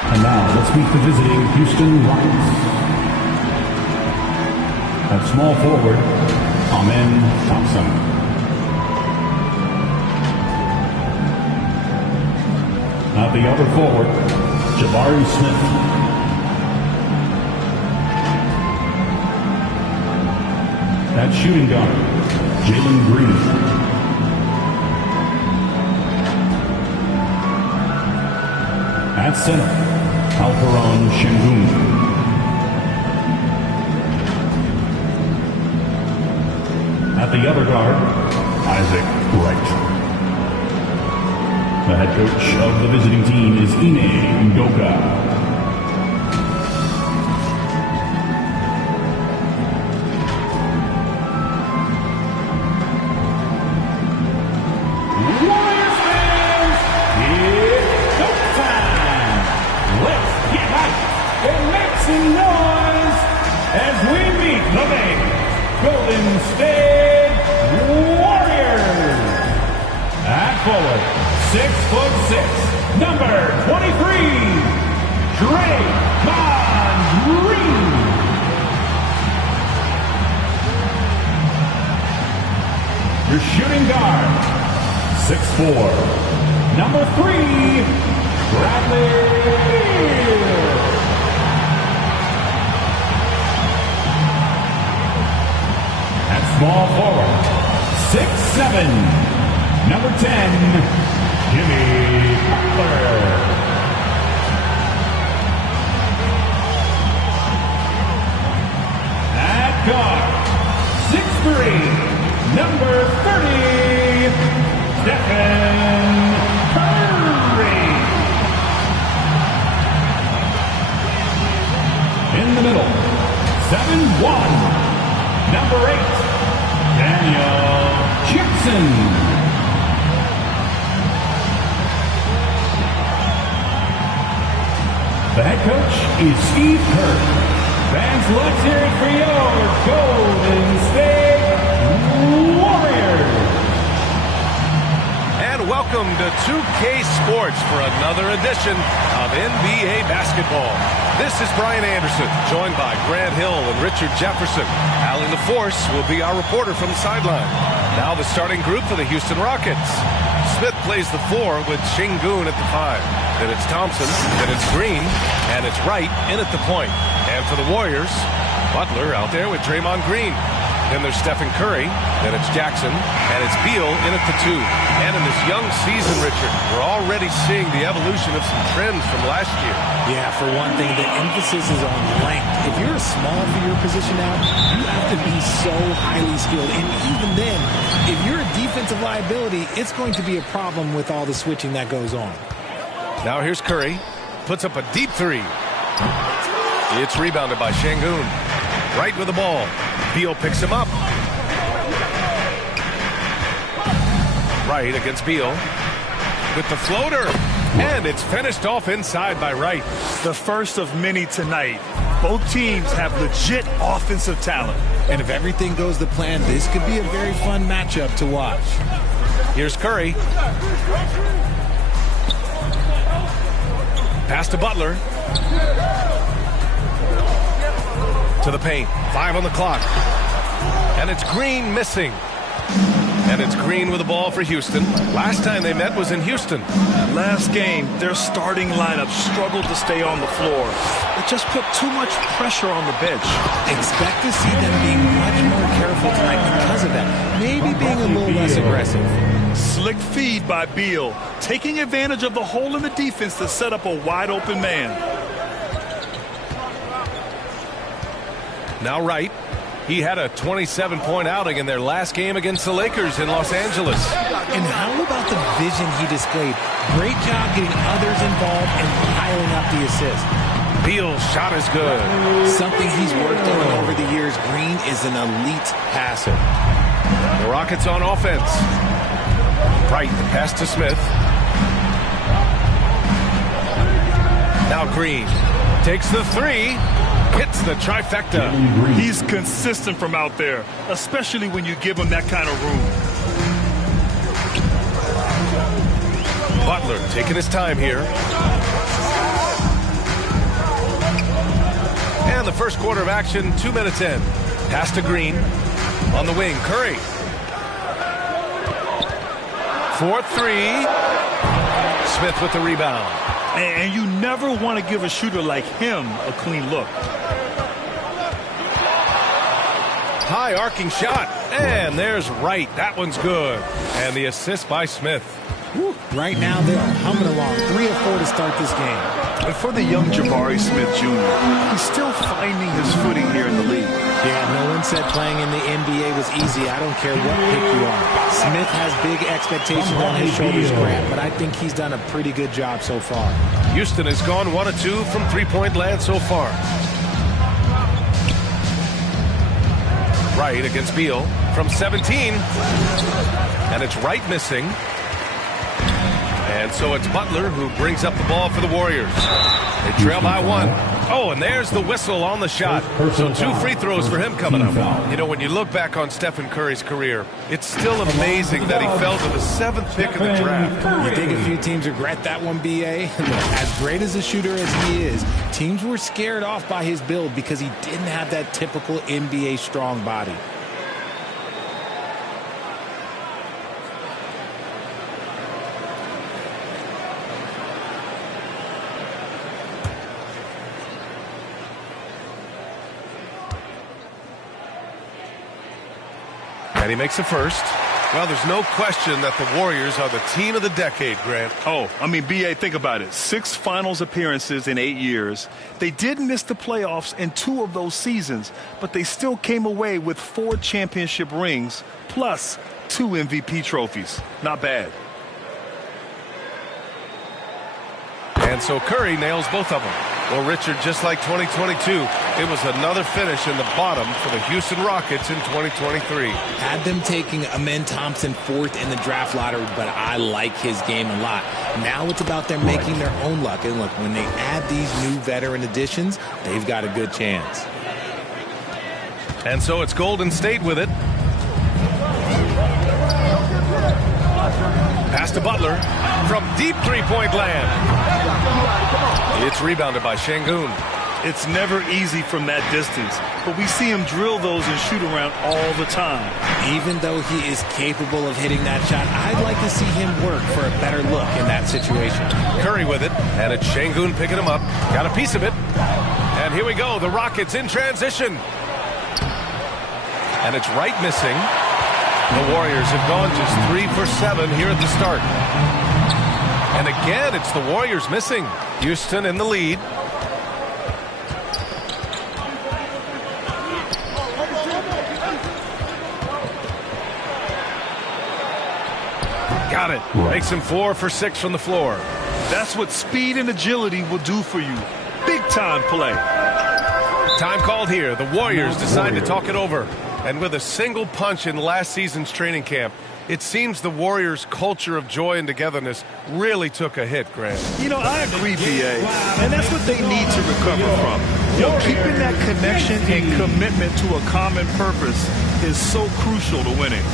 And now, let's meet the visiting Houston Rockets. At small forward, Amen Thompson. At the other forward, Jabari Smith. At shooting guard, Jalen Green. At center, Alperon Sengun. At the other guard, Isaac Wright. The head coach of the visiting team is Ime Udoka. Warriors fans, it's go time. Let's get hyped and make some noise as we meet the big Golden State Warriors. At forward, 6'6", number 23, Draymond Green. Your shooting guard, 6'4", number 3, Bradley Beal. At small forward, 6'7", number 10, Jimmy Butler. At guard, 6'3", number 30, Stephen Curry. In the middle, 7'1", number 8, Daniel Jackson. The head coach is Steve Kerr. Fans, let's hear it for your Golden State Warriors. And welcome to 2K Sports for another edition of NBA basketball. This is Brian Anderson, joined by Grant Hill and Richard Jefferson. Allie LaForce will be our reporter from the sideline. Now the starting group for the Houston Rockets. Smith plays the 4 with Sengun at the 5. Then it's Thompson, then it's Green, and it's Wright in at the point. And for the Warriors, Butler out there with Draymond Green. Then there's Stephen Curry, then it's Jackson, and it's Beal in at the 2. And in this young season, Richard, we're already seeing the evolution of some trends from last year. Yeah, for one thing, the emphasis is on length. If you're a small for your position now, you have to be so highly skilled. And even then, if you're a defensive liability, it's going to be a problem with all the switching that goes on. Now here's Curry, puts up a deep 3. It's rebounded by Sengun. Right with the ball. Beal picks him up. Wright against Beal with the floater. And it's finished off inside by Wright. The first of many tonight. Both teams have legit offensive talent. And if everything goes to plan, this could be a very fun matchup to watch. Here's Curry. Pass to Butler. To the paint. 5 on the clock. And it's Green missing. And it's Green with the ball for Houston. Last time they met was in Houston. Last game, their starting lineup struggled to stay on the floor. It just put too much pressure on the bench. Expect to see them being much more careful tonight because of that. Maybe being a little less aggressive. Slick feed by Beal, taking advantage of the hole in the defense to set up a wide open man. Now Wright. He had a 27-point outing in their last game against the Lakers in Los Angeles. And how about the vision he displayed? Great job getting others involved and piling up the assist. Beal's shot is good. Something he's worked on over the years. Green is an elite passer. The Rockets on offense. Wright, the pass to Smith. Now Green takes the 3. Hits the trifecta. He's consistent from out there, especially when you give him that kind of room. Butler taking his time here. first quarter of action, 2 minutes in. Pass to Green. On the wing, Curry. 4-3. Smith with the rebound. And you never want to give a shooter like him a clean look. High arcing shot. And there's Wright. That one's good. And the assist by Smith. Woo. Right now, they are humming along. 3 of 4 to start this game. And for the young Jabari Smith Jr., he's still finding his footing here in the league. Yeah, no one said playing in the NBA was easy. I don't care what pick you are. Smith has big expectations on his shoulders, Grant, but I think he's done a pretty good job so far. Houston has gone 1 of 2 from three-point land so far. Wright against Beal from 17. And it's Wright missing. And so it's Butler who brings up the ball for the Warriors. They trail by 1. Oh, and there's the whistle on the shot. So 2 free throws for him coming up. You know, when you look back on Stephen Curry's career, it's still amazing that he fell to the 7th pick in the draft. You think a few teams regret that one, B.A.? As great as a shooter as he is, teams were scared off by his build because he didn't have that typical NBA strong body. And he makes the first. Well, there's no question that the Warriors are the team of the decade, Grant. Oh, I mean, B.A., think about it. 6 finals appearances in 8 years. They did miss the playoffs in 2 of those seasons, but they still came away with 4 championship rings plus 2 MVP trophies. Not bad. And so Curry nails both of them. Well, Richard, just like 2022, it was another finish in the bottom for the Houston Rockets in 2023. Had them taking Amen Thompson 4th in the draft lottery, but I like his game a lot. Now it's about them making their own luck. And look, when they add these new veteran additions, they've got a good chance. And so it's Golden State with it. Pass to Butler from deep three-point land. It's rebounded by Şengün. It's never easy from that distance, but we see him drill those and shoot around all the time. Even though he is capable of hitting that shot, I'd like to see him work for a better look in that situation. Curry with it, and it's Şengün picking him up. Got a piece of it. And here we go, the Rockets in transition. And it's Wright missing. The Warriors have gone just 3 for 7 here at the start. And again, it's the Warriors missing. Houston in the lead. Got it. Makes him 4 for 6 from the floor. That's what speed and agility will do for you. Big time play. Time called here. The Warriors decide to talk it over. And with a single punch in last season's training camp, it seems the Warriors' culture of joy and togetherness really took a hit, Grant. You know, I agree, B.A., and that's what they need to recover from. You know, keeping that connection and commitment to a common purpose is so crucial to winning.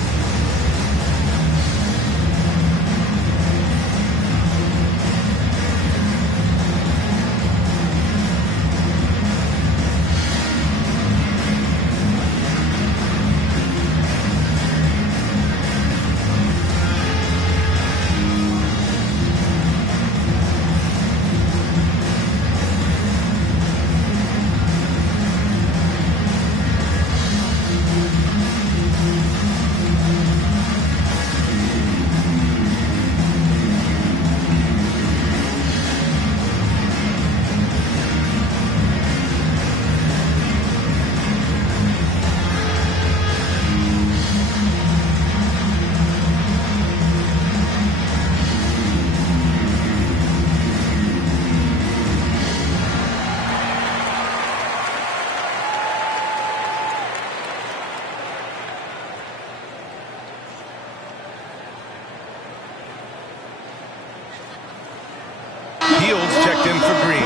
Checked in for Green.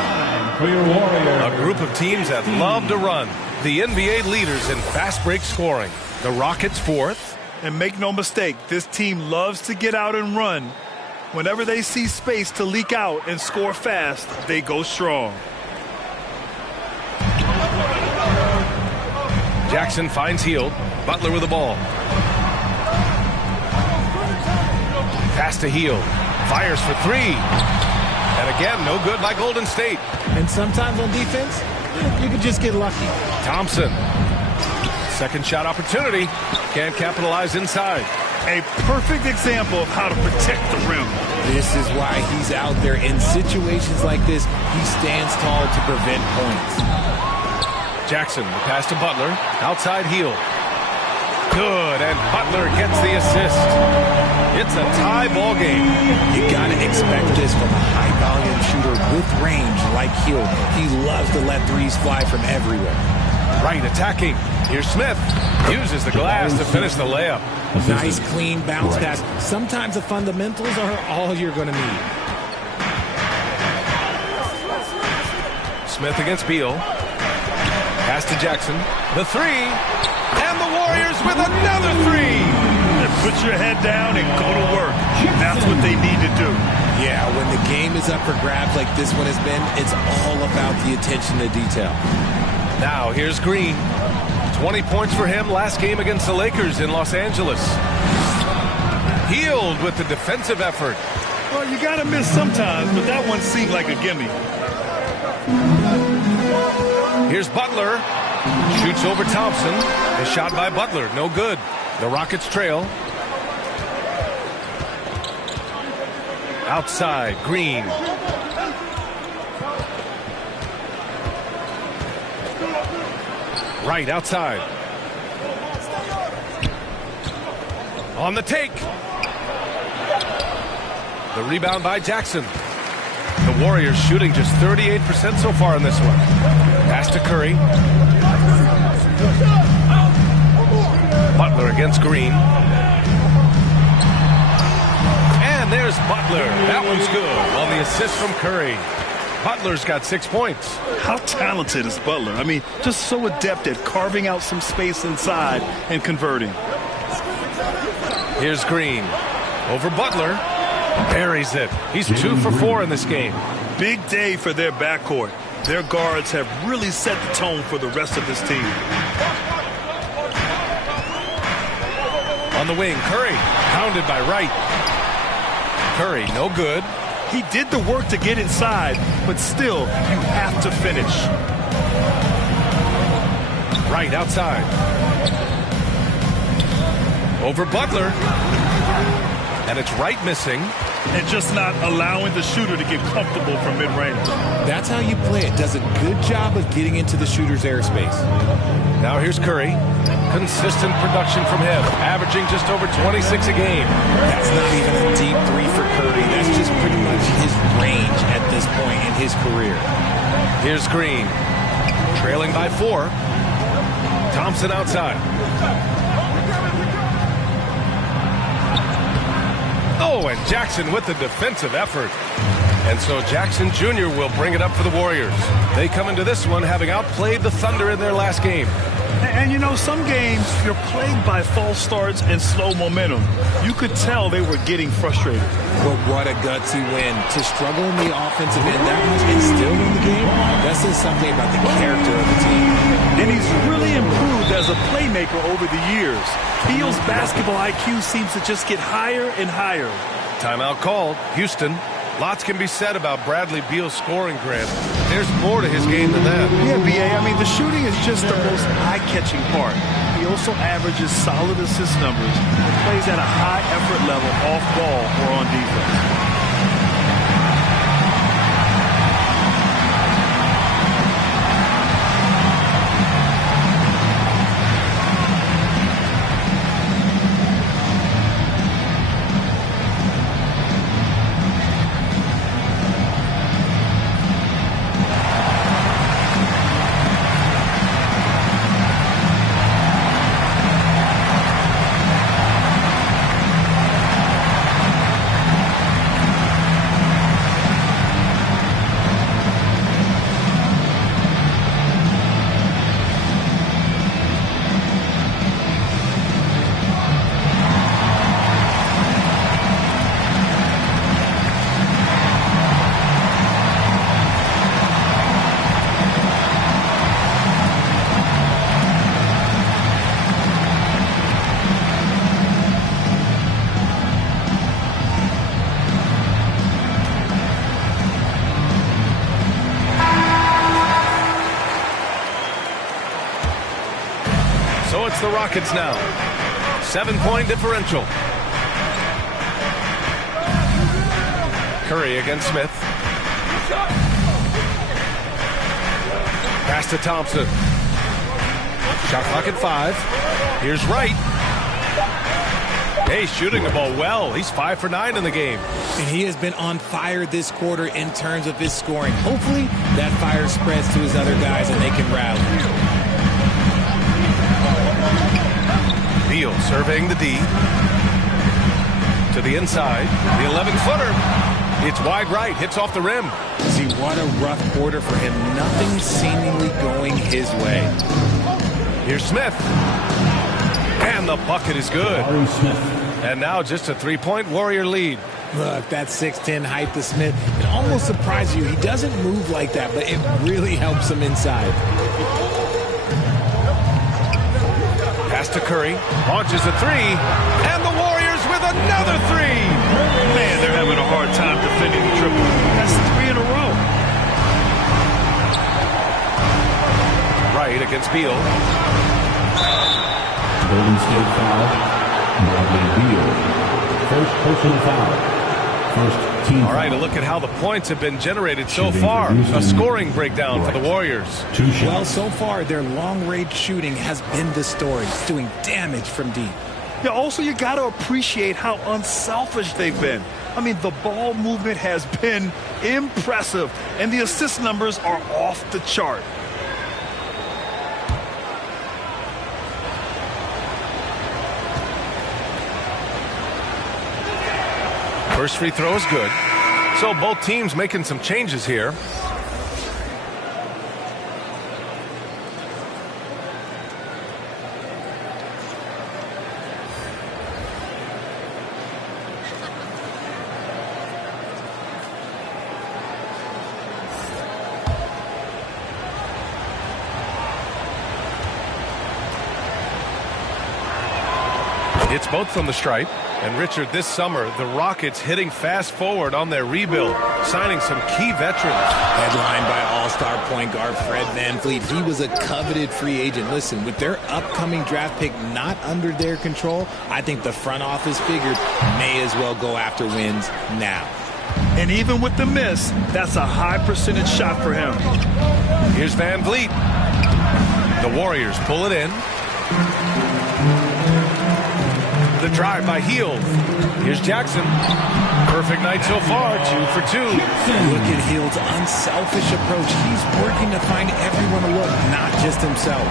A group of teams that love to run. The NBA leaders in fast break scoring. The Rockets 4th. And make no mistake, this team loves to get out and run. Whenever they see space to leak out and score fast, they go strong. Jackson finds Hield. Butler with the ball. Pass to Hield. Fires for three. And again, no good by Golden State. And sometimes on defense, you could just get lucky. Thompson. Second shot opportunity. Can't capitalize inside. A perfect example of how to protect the rim. This is why he's out there in situations like this. He stands tall to prevent points. Jackson, the pass to Butler. Outside Hield. Good, and Butler gets the assist. It's a tie ball game. You got to expect this from a high-volume shooter with range like Hield. He loves to let threes fly from everywhere. Right, attacking. Here's Smith. Uses the glass to finish the layup. Nice, clean bounce pass. Sometimes the fundamentals are all you're going to need. Smith against Beal. Pass to Jackson. The three. And the Warriors with another three. And put your head down and go to work. That's what they need to do. Yeah, when the game is up for grabs like this one has been, it's all about the attention to detail. Now here's Green. 20 points for him last game against the Lakers in Los Angeles. Hield with the defensive effort. Well, you got to miss sometimes, but that one seemed like a gimme. Here's Butler. Shoots over Thompson. A shot by Butler. No good. The Rockets trail. Outside, Green. Right outside. On the take. The rebound by Jackson. The Warriors shooting just 38% so far in this one. Pass to Curry. Butler against Green. And there's Butler. That one's good on the assist from Curry. Butler's got 6 points. How talented is Butler? I mean, just so adept at carving out some space inside and converting. Here's Green. Over Butler. Buries it. He's 2 for 4 in this game. Big day for their backcourt. Their guards have really set the tone for the rest of this team. On the wing, Curry. Pounded by Wright. Curry, no good. He did the work to get inside, but still, you have to finish. Right outside. Over Butler. And it's Wright missing. And just not allowing the shooter to get comfortable from mid-range. That's how you play it. Does a good job of getting into the shooter's airspace. Now here's Curry. Consistent production from him, averaging just over 26 a game. That's not even a deep three for Curry. That's just pretty much his range at this point in his career. Here's Green. Trailing by 4. Thompson outside. Oh, and Jackson with the defensive effort. And so Jackson Jr. will bring it up for the Warriors. They come into this one having outplayed the Thunder in their last game. And you know, some games you're plagued by false starts and slow momentum. You could tell they were getting frustrated. But what a gutsy win. To struggle in the offensive end that much and still win the game, that says something about the character of the team. And he's really improved as a playmaker over the years. Beal's basketball IQ seems to just get higher and higher. Timeout called. Houston. Lots can be said about Bradley Beal's scoring, Grant. There's more to his game than that. Yeah, B.A., I mean, the shooting is just the most eye-catching part. He also averages solid assist numbers and plays at a high effort level off ball or on defense. It's the Rockets now. 7-point differential. Curry against Smith. Pass to Thompson. Shot clock at 5. Here's Wright. Hey, shooting the ball well. He's 5 for 9 in the game. And he has been on fire this quarter in terms of his scoring. Hopefully, that fire spreads to his other guys and they can rally. Beal surveying the D. To the inside. The 11-footer. It's wide right. Hits off the rim. See, what a rough quarter for him. Nothing seemingly going his way. Here's Smith. And the bucket is good. Ari Smith. And now just a 3-point Warrior lead. Look, that 6'10" height to Smith, it almost surprises you. He doesn't move like that, but it really helps him inside. Pass to Curry. Launches a 3. And the Warriors with another 3. Man, they're having a hard time defending the triple. That's 3 in a row. Right against Beal. Golden State foul. Bradley Beal. First personal foul. First team All right, a foul. look at how the points have been generated so Shooting far. for Houston. A scoring breakdown for the Warriors. 2 shots. Well, so far, their long-range shooting has been the story, doing damage from deep. Yeah, also, you got to appreciate how unselfish they've been. I mean, the ball movement has been impressive, and the assist numbers are off the chart. First free throw is good. So both teams making some changes here. It's both from the stripe. And Richard, this summer, the Rockets hitting fast forward on their rebuild, signing some key veterans. Headlined by all-star point guard Fred VanVleet. He was a coveted free agent. Listen, with their upcoming draft pick not under their control, I think the front office figured may as well go after wins now. And even with the miss, that's a high percentage shot for him. Here's VanVleet. The Warriors pull it in. The drive by Hield. Here's Jackson. Perfect night so far, 2 for 2. Look at Hield's unselfish approach. He's working to find everyone to look, not just himself.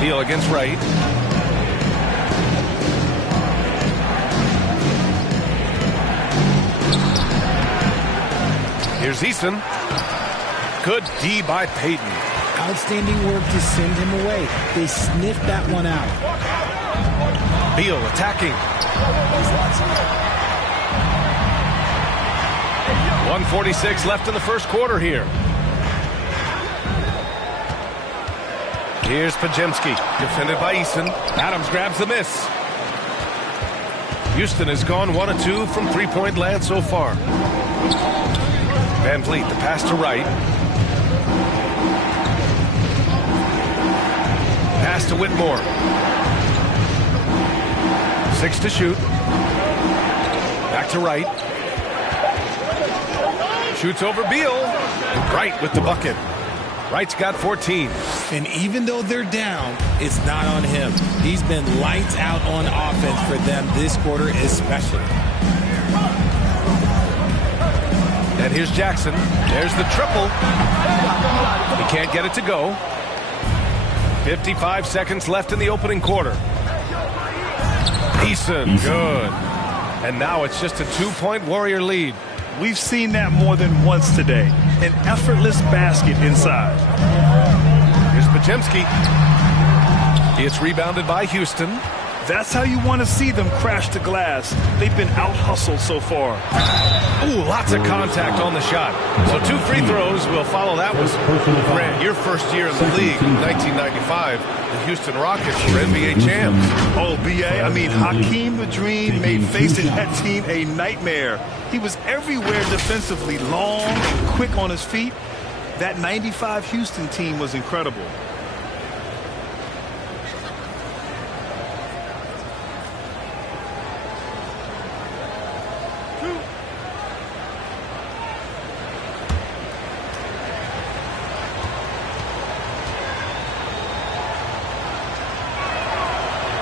Beal against Wright. Here's Easton. Good D by Payton. Outstanding work to send him away. They sniffed that one out. Beal attacking. 1:46 left in the first quarter here. Here's Podziemski, defended by Easton. Adams grabs the miss. Houston has gone 1 of 2 from three-point land so far. VanVleet, the pass to Wright. Pass to Whitmore. 6 to shoot. Back to Wright. Shoots over Beal. Wright with the bucket. Wright's got 14. And even though they're down, it's not on him. He's been lights out on offense for them this quarter especially. And here's Jackson. There's the triple. He can't get it to go. 55 seconds left in the opening quarter. Eason, good. And now it's just a 2-point Warrior lead. We've seen that more than once today. An effortless basket inside. Here's Podziemski. It's rebounded by Houston. That's how you want to see them crash the glass. They've been out-hustled so far. Ooh, lots of contact on the shot. So 2 free throws will follow that one. Grant, your first year in the league, 1995, the Houston Rockets were NBA champs. Oh, B.A., I mean, Hakeem the Dream made facing that team a nightmare. He was everywhere defensively, long and quick on his feet. That 95 Houston team was incredible.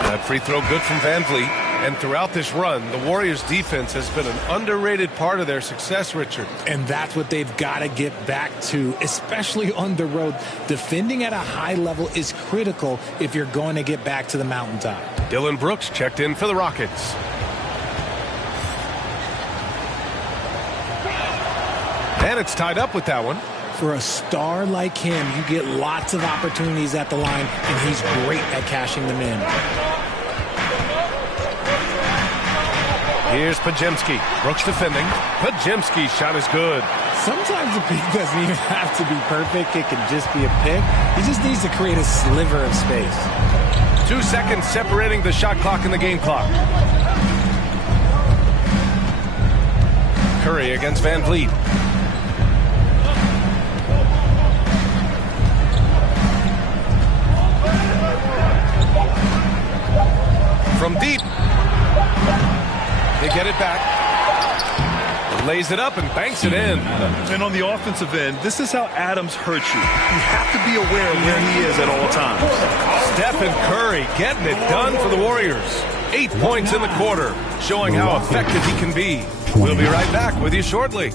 That free throw good from Van Vliet. And throughout this run, the Warriors defense has been an underrated part of their success, Richard. And that's what they've got to get back to, especially on the road. Defending at a high level is critical if you're going to get back to the mountaintop. Dillon Brooks checked in for the Rockets. And it's tied up with that one. For a star like him, you get lots of opportunities at the line, and he's great at cashing them in. Here's Podziemski. Brooks defending. Podziemski's shot is good. Sometimes the pick doesn't even have to be perfect. It can just be a pick. He just needs to create a sliver of space. 2 seconds separating the shot clock and the game clock. Curry against Van Vliet. From deep. They get it back. Lays it up and banks it in. And on the offensive end, this is how Adams hurts you. You have to be aware of where he is at all times. Stephen Curry getting it done for the Warriors. 8 points in the quarter, showing how effective he can be. We'll be right back with you shortly.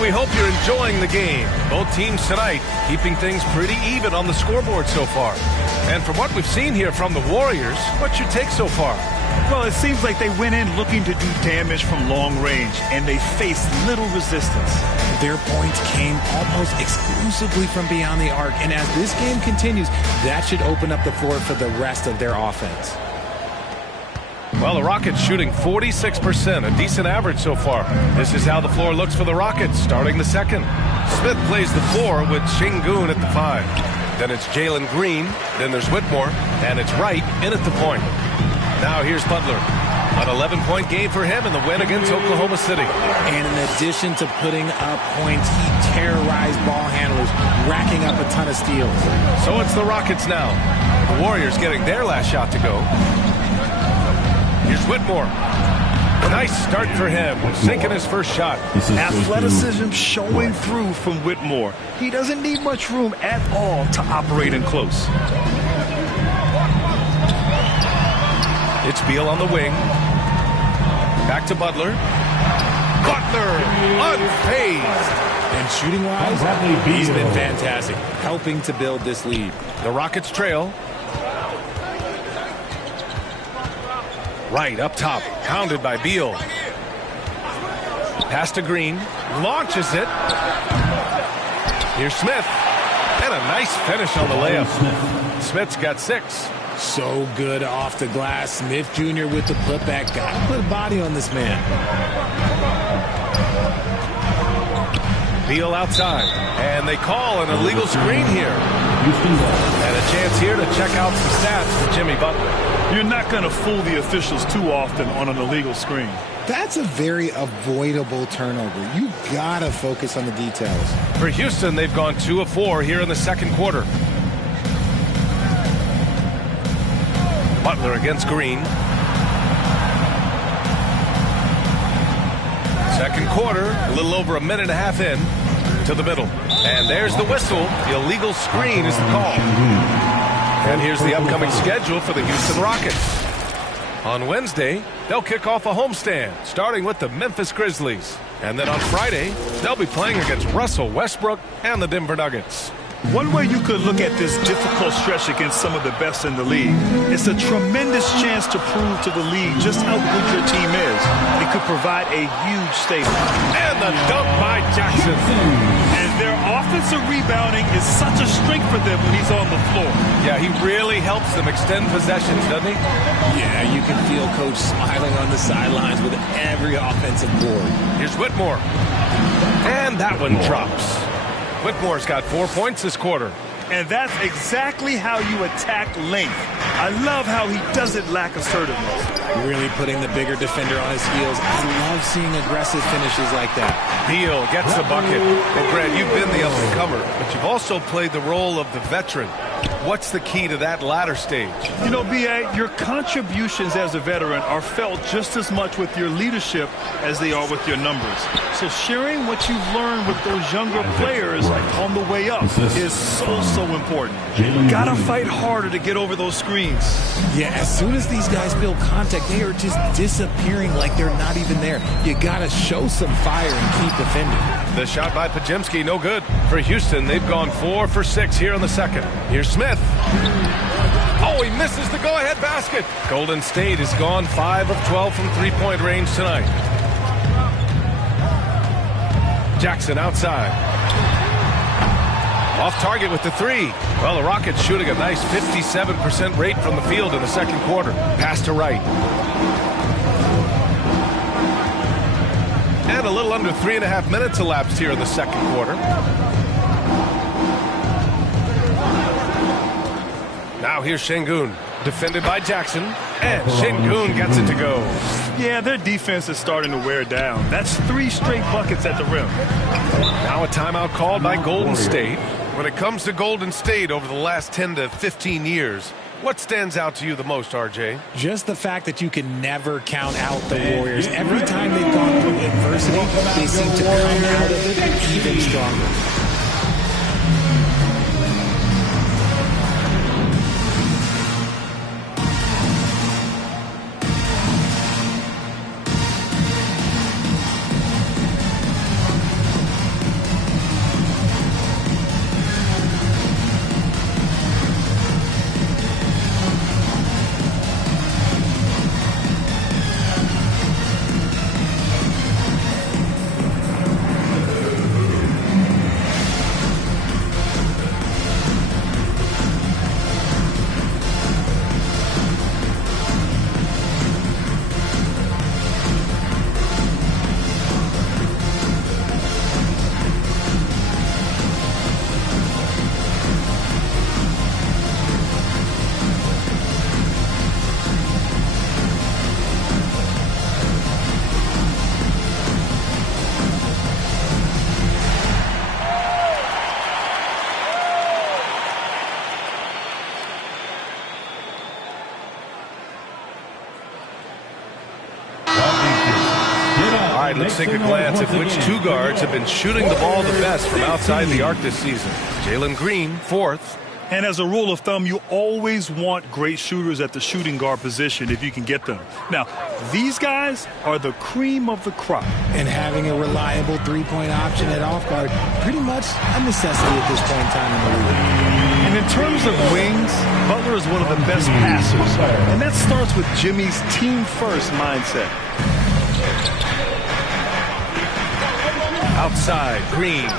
We hope you're enjoying the game. Both teams tonight keeping things pretty even on the scoreboard so far. And from what we've seen here from the Warriors, what's your take so far? Well, it seems like they went in looking to do damage from long range, and they faced little resistance. Their points came almost exclusively from beyond the arc, and as this game continues, that should open up the floor for the rest of their offense. Well, the Rockets shooting 46%, a decent average so far. This is how the floor looks for the Rockets starting the second. Smith plays the floor with Şengün at the 5. Then it's Jalen Green, then there's Whitmore, and it's Wright in at the point. Now here's Butler. An 11-point game for him in the win against Oklahoma City. And in addition to putting up points, he terrorized ball handlers, racking up a ton of steals. So it's the Rockets now. The Warriors getting their last shot to go. Here's Whitmore. Nice start for him, sinking his first shot. Athleticism showing through from Whitmore. He doesn't need much room at all to operate in close. It's Beal on the wing. Back to Butler. Butler, unfazed. And shooting-wise, he's been fantastic, helping to build this lead. The Rockets trail. Right up top, pounded by Beal. Pass to Green, launches it. Here's Smith, and a nice finish on the layup. Smith's got 6. So good off the glass. Smith Jr. with the putback. Got to put a body on this man. Beal outside, and they call an illegal screen here. And a chance here to check out some stats for Jimmy Butler. You're not going to fool the officials too often on an illegal screen. That's a very avoidable turnover. You got to focus on the details. For Houston, they've gone 2 of 4 here in the second quarter. Butler against Green. Second quarter, a little over a minute and a half in to the middle. And there's the whistle. The illegal screen is the call. And here's the upcoming schedule for the Houston Rockets. On Wednesday, they'll kick off a homestand, starting with the Memphis Grizzlies. And then on Friday, they'll be playing against Russell Westbrook and the Denver Nuggets. One way you could look at this difficult stretch against some of the best in the league, it's a tremendous chance to prove to the league just how good your team is. It could provide a huge statement. And the dunk by Jackson. And there offensive rebounding is such a strength for them when he's on the floor. Yeah, he really helps them extend possessions, doesn't he? Yeah, you can feel Coach smiling on the sidelines with every offensive board. Here's Whitmore. And that one drops. Whitmore's got 4 points this quarter. And that's exactly how you attack length. I love how he doesn't lack assertiveness. Really putting the bigger defender on his heels. I love seeing aggressive finishes like that. Beal gets the bucket. Well, Grant, you've been the up-and-comer, but you've also played the role of the veteran. What's the key to that latter stage? You know, B.A., your contributions as a veteran are felt just as much with your leadership as they are with your numbers. So sharing what you've learned with those younger players on the way up is so important. Gotta fight harder to get over those screens. Yeah, as soon as these guys build contact, they are just disappearing like they're not even there. You gotta show some fire and keep defending. The shot by Podziemski, no good. For Houston, they've gone 4 for 6 here in the second. Here's Smith. Oh, he misses the go-ahead basket. Golden State has gone 5 of 12 from three-point range tonight. Jackson outside. Off target with the three. Well, the Rockets shooting a nice 57% rate from the field in the second quarter. Pass to Wright. And a little under 3.5 minutes elapsed here in the second quarter. Now here's Şengün, defended by Jackson, and Şengün gets it to go. Yeah, their defense is starting to wear down. That's 3 straight buckets at the rim. Now a timeout called by Golden State. When it comes to Golden State over the last 10 to 15 years, what stands out to you the most, RJ? Just the fact that you can never count out the Warriors. Every time they've gone through adversity, they seem to come out of it even stronger. All right, let's take a glance at which 2 guards have been shooting the ball the best from outside the arc this season. Jalen Green, 4th. And as a rule of thumb, you always want great shooters at the shooting guard position if you can get them. Now, these guys are the cream of the crop. And having a reliable three-point option at off guard, pretty much a necessity at this point in time in the league. And in terms of wings, Butler is one of the best passers. And that starts with Jimmy's team-first mindset. Outside, Green.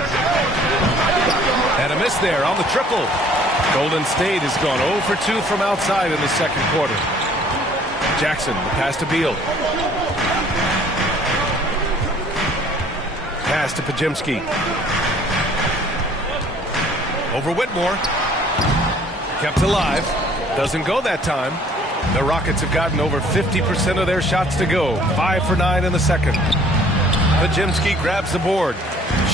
And a miss there on the triple. Golden State has gone 0 for 2 from outside in the second quarter. Jackson, the pass to Beal. Pass to Podziemski. Over Whitmore. Kept alive. Doesn't go that time. The Rockets have gotten over 50% of their shots to go. 5 for 9 in the second. Podziemski grabs the board.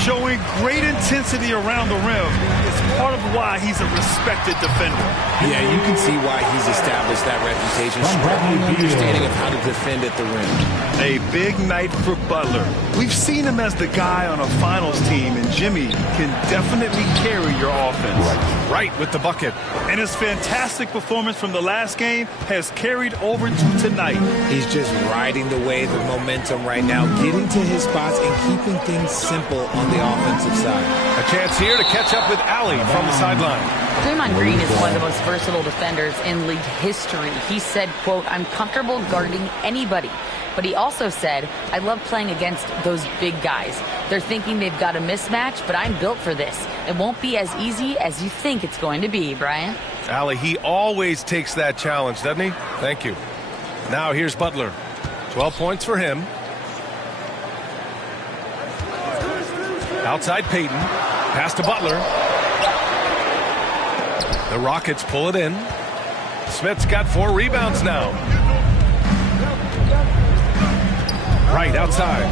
Showing great intensity around the rim. It's part of why he's a respected defender. Yeah, you can see why he's established that reputation. Strong understanding of how to defend at the rim. A big night for Butler. We've seen him as the guy on a finals team, and Jimmy can definitely carry your offense. Right with the bucket. And his fantastic performance from the last game has carried over to tonight. He's just riding the wave of momentum right now, getting to his spots and keeping things simple on the offensive side. A chance here to catch up with Alli from the sideline. Draymond Green is one of the most versatile defenders in league history. He said, quote, "I'm comfortable guarding anybody." But he also said, "I love playing against those big guys. They're thinking they've got a mismatch, but I'm built for this. It won't be as easy as you think it's going to be," Brian. Allie, he always takes that challenge, doesn't he? Thank you. Now here's Butler. 12 points for him. Outside Payton. Pass to Butler. The Rockets pull it in. Smith's got 4 rebounds now. Right outside.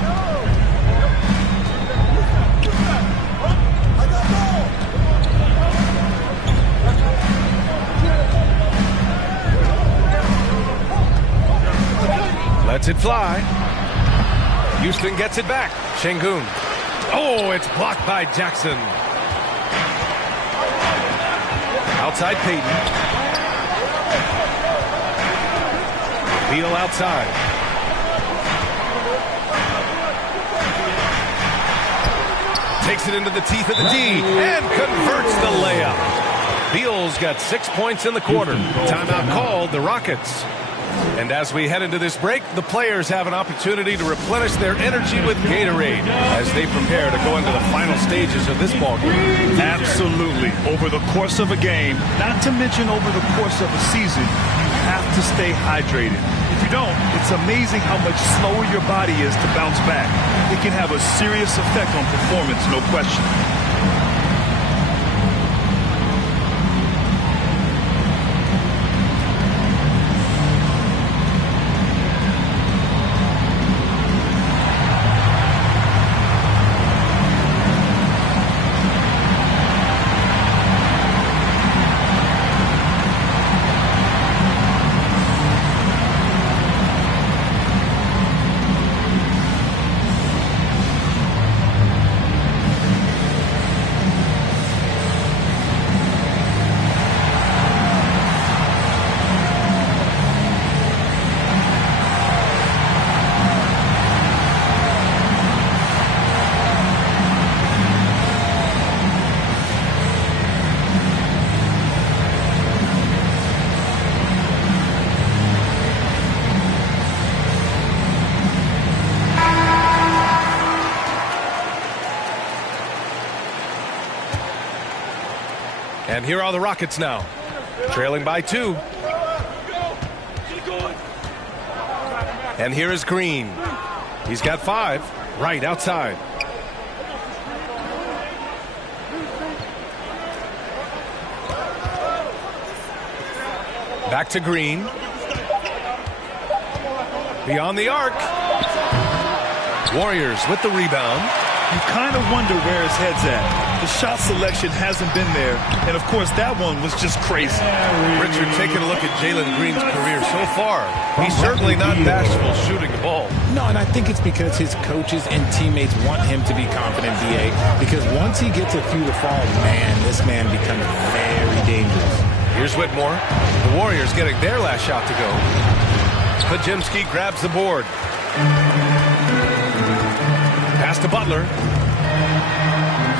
Lets it fly. Houston gets it back. Şengün. Oh, it's blocked by Jackson. Outside Payton. Beal outside. Takes it into the teeth of the D and converts the layup. Beal's got 6 points in the quarter. Timeout called, the Rockets. And as we head into this break, the players have an opportunity to replenish their energy with Gatorade as they prepare to go into the final stages of this ballgame. Absolutely. Over the course of a game, not to mention over the course of a season, you have to stay hydrated. If you don't, it's amazing how much slower your body is to bounce back. It can have a serious effect on performance, no question. And here are the Rockets now, trailing by 2. And here is Green. He's got 5, right outside. Back to Green. Beyond the arc. Warriors with the rebound. You kind of wonder where his head's at. The shot selection hasn't been there, and of course that one was just crazy. Richard, taking a look at Jalen Green's career so far, he's certainly not bashful shooting the ball. No, and I think it's because his coaches and teammates want him to be confident, BA, because once he gets a few to fall, man, this man becomes very dangerous. Here's Whitmore. The Warriors getting their last shot to go. Podziemski grabs the board. Pass to Butler.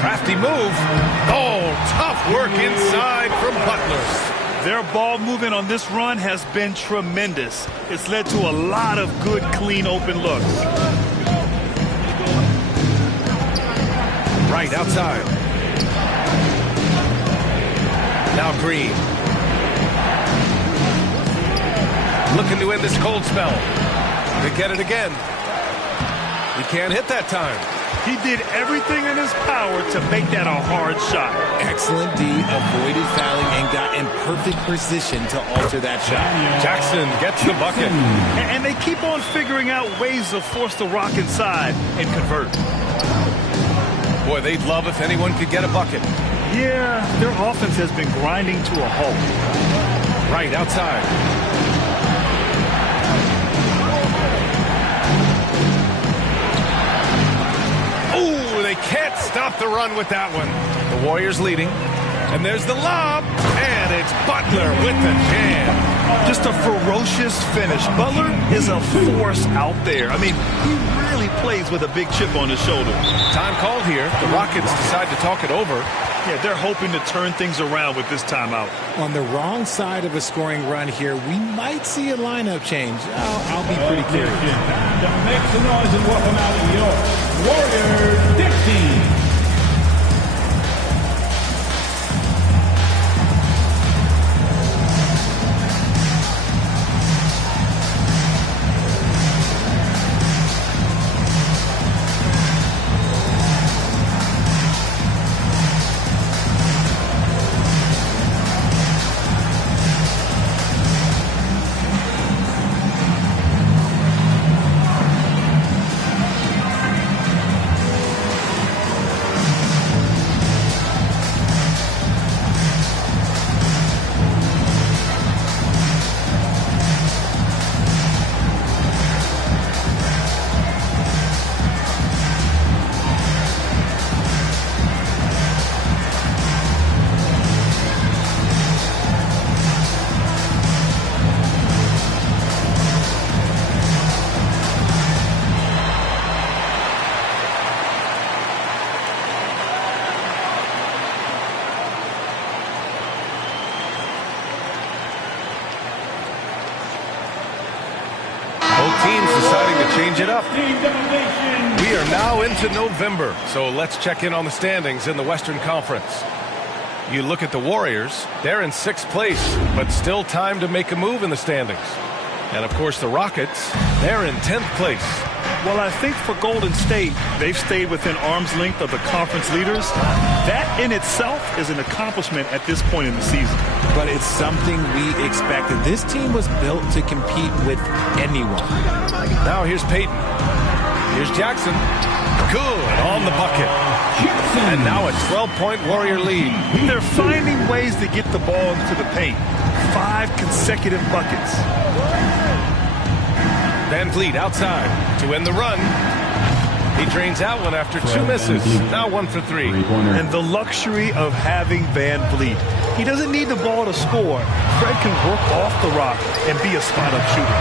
Crafty move. Oh, tough work inside from Butler. Their ball movement on this run has been tremendous. It's led to a lot of good, clean, open looks. Right outside. Now Green. Looking to end this cold spell. They get it again. He can't hit that time. He did everything in his power to make that a hard shot. Excellent D, avoided fouling, and got in perfect position to alter that shot. Jackson gets the bucket. And they keep on figuring out ways to force the Rock inside and convert. Boy, they'd love if anyone could get a bucket. Yeah, their offense has been grinding to a halt. Right outside. They can't stop the run with that one. The Warriors leading. And there's the lob. And it's Butler with the jam. Just a ferocious finish. Butler is a force out there. I mean, he really plays with a big chip on his shoulder. Time called here. The Rockets decide to talk it over. Yeah, they're hoping to turn things around with this timeout. On the wrong side of a scoring run here, we might see a lineup change. I'll be pretty curious. Time to make some noise and welcome out your Warrior Dixie. Teams deciding to change it up. We are now into November, so let's check in on the standings in the Western Conference. You look at the Warriors, they're in 6th place, but still time to make a move in the standings. And of course the Rockets, they're in 10th place. Well, I think for Golden State, they've stayed within arm's length of the conference leaders. That in itself is an accomplishment at this point in the season. But it's something we expected. This team was built to compete with anyone. Now here's Payton. Here's Jackson. Good on the bucket. And now a 12-point Warrior lead. They're finding ways to get the ball into the paint. 5 consecutive buckets. Van Vliet outside to end the run. He drains out one after 2 misses. Now 1 for 3. And the luxury of having Van Vliet. He doesn't need the ball to score. Fred can work off the rock and be a spot-up shooter.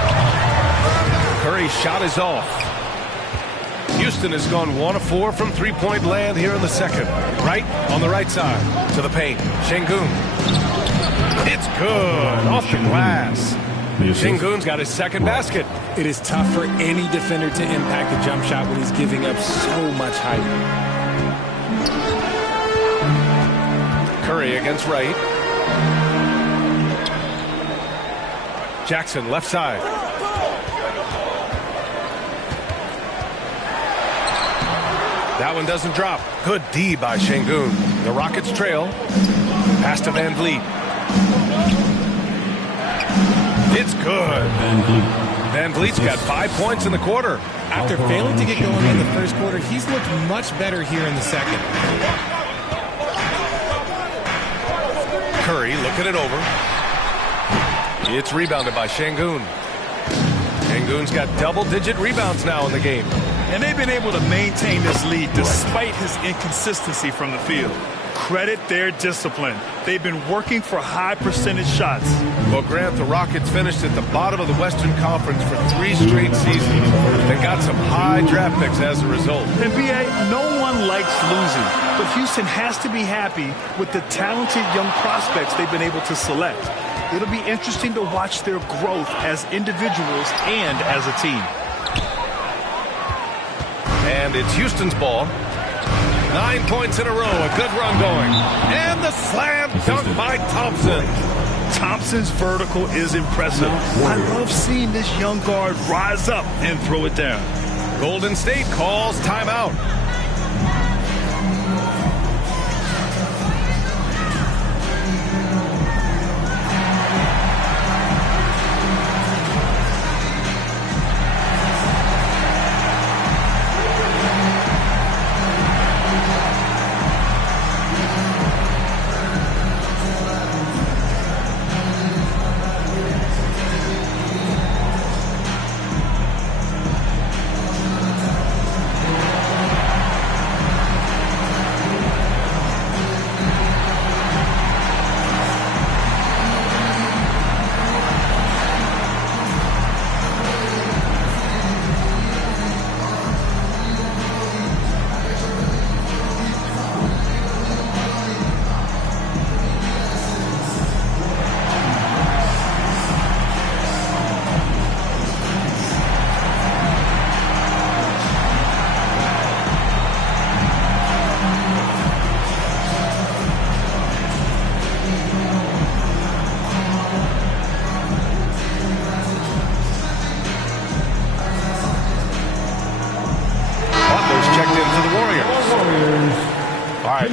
Curry's shot is off. Houston has gone 1 of 4 from 3-point land here in the second. Right on the right side to the paint. Şengün. It's good off the glass. Şengün's got his second basket. It is tough for any defender to impact the jump shot when he's giving up so much height. Curry against Wright. Jackson left side. That one doesn't drop. Good D by Şengün. The Rockets trail. Pass to Van Vliet. It's good. Van Vliet's got 5 points in the quarter. After failing to get going in the first quarter, he's looked much better here in the second. Curry looking it over. It's rebounded by Şengün. Şengün's got double-digit rebounds now in the game. And they've been able to maintain this lead despite his inconsistency from the field. Credit their discipline. They've been working for high percentage shots. Well, Grant, the Rockets finished at the bottom of the Western Conference for 3 straight seasons. They got some high draft picks as a result. And B.A., no one likes losing, but Houston has to be happy with the talented young prospects they've been able to select. It'll be interesting to watch their growth as individuals and as a team. And it's Houston's ball. 9 points in a row, a good run going. And the slam dunk by Thompson. Thompson's vertical is impressive. I love seeing this young guard rise up and throw it down. Golden State calls timeout.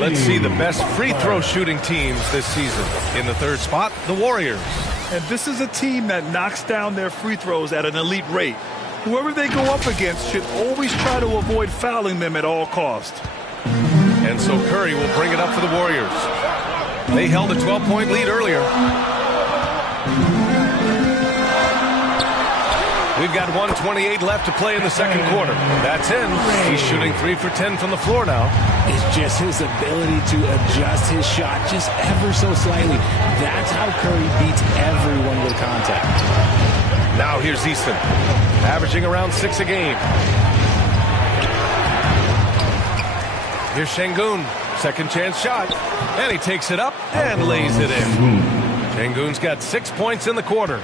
Let's see the best free throw shooting teams this season. In the third spot, the Warriors. And this is a team that knocks down their free throws at an elite rate. Whoever they go up against should always try to avoid fouling them at all costs. And so Curry will bring it up for the Warriors. They held a 12-point lead earlier. We've got 1:28 left to play in the second quarter. That's in. He's shooting 3 for 10 from the floor now. It's just his ability to adjust his shot just ever so slightly. That's how Curry beats everyone with contact. Now here's Easton, averaging around 6 a game. Here's Şengün, second chance shot. And he takes it up and lays it in. Şengün's got 6 points in the quarter.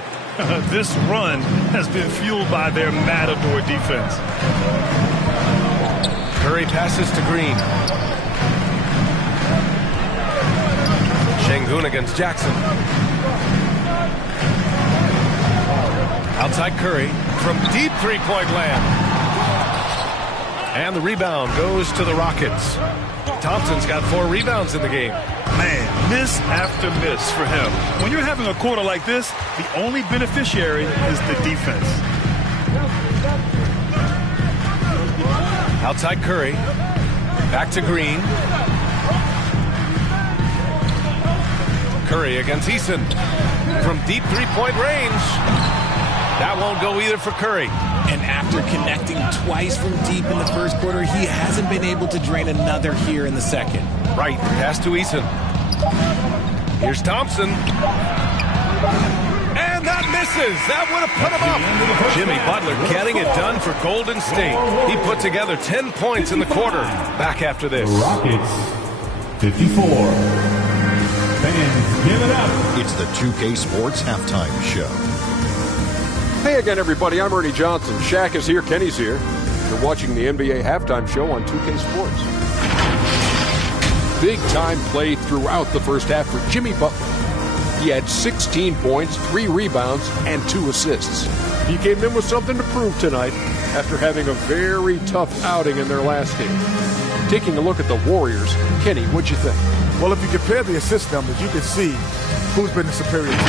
This run has been fueled by their matador defense. Curry passes to Green. Şengün against Jackson. Outside Curry from deep three-point land. And the rebound goes to the Rockets. Thompson's got 4 rebounds in the game. Man, miss after miss for him. When you're having a quarter like this, the only beneficiary is the defense. Outside Curry. Back to Green. Curry against Eason. From deep three-point range. That won't go either for Curry. And after connecting twice from deep in the first quarter, he hasn't been able to drain another here in the second. Right, pass to Eason. Here's Thompson. And that misses. That would have put him up. Jimmy Butler getting it done for Golden State. He put together 10 points in the quarter. Back after this. The Rockets, 54. Fans, give it up. It's the 2K Sports Halftime Show. Hey again, everybody. I'm Ernie Johnson. Shaq is here. Kenny's here. You're watching the NBA Halftime Show on 2K Sports. Big-time play throughout the first half for Jimmy Butler. He had 16 points, 3 rebounds, and 2 assists. He came in with something to prove tonight after having a very tough outing in their last game. Taking a look at the Warriors, Kenny, what'd you think? Well, if you compare the assist numbers, you can see who's been the superior team.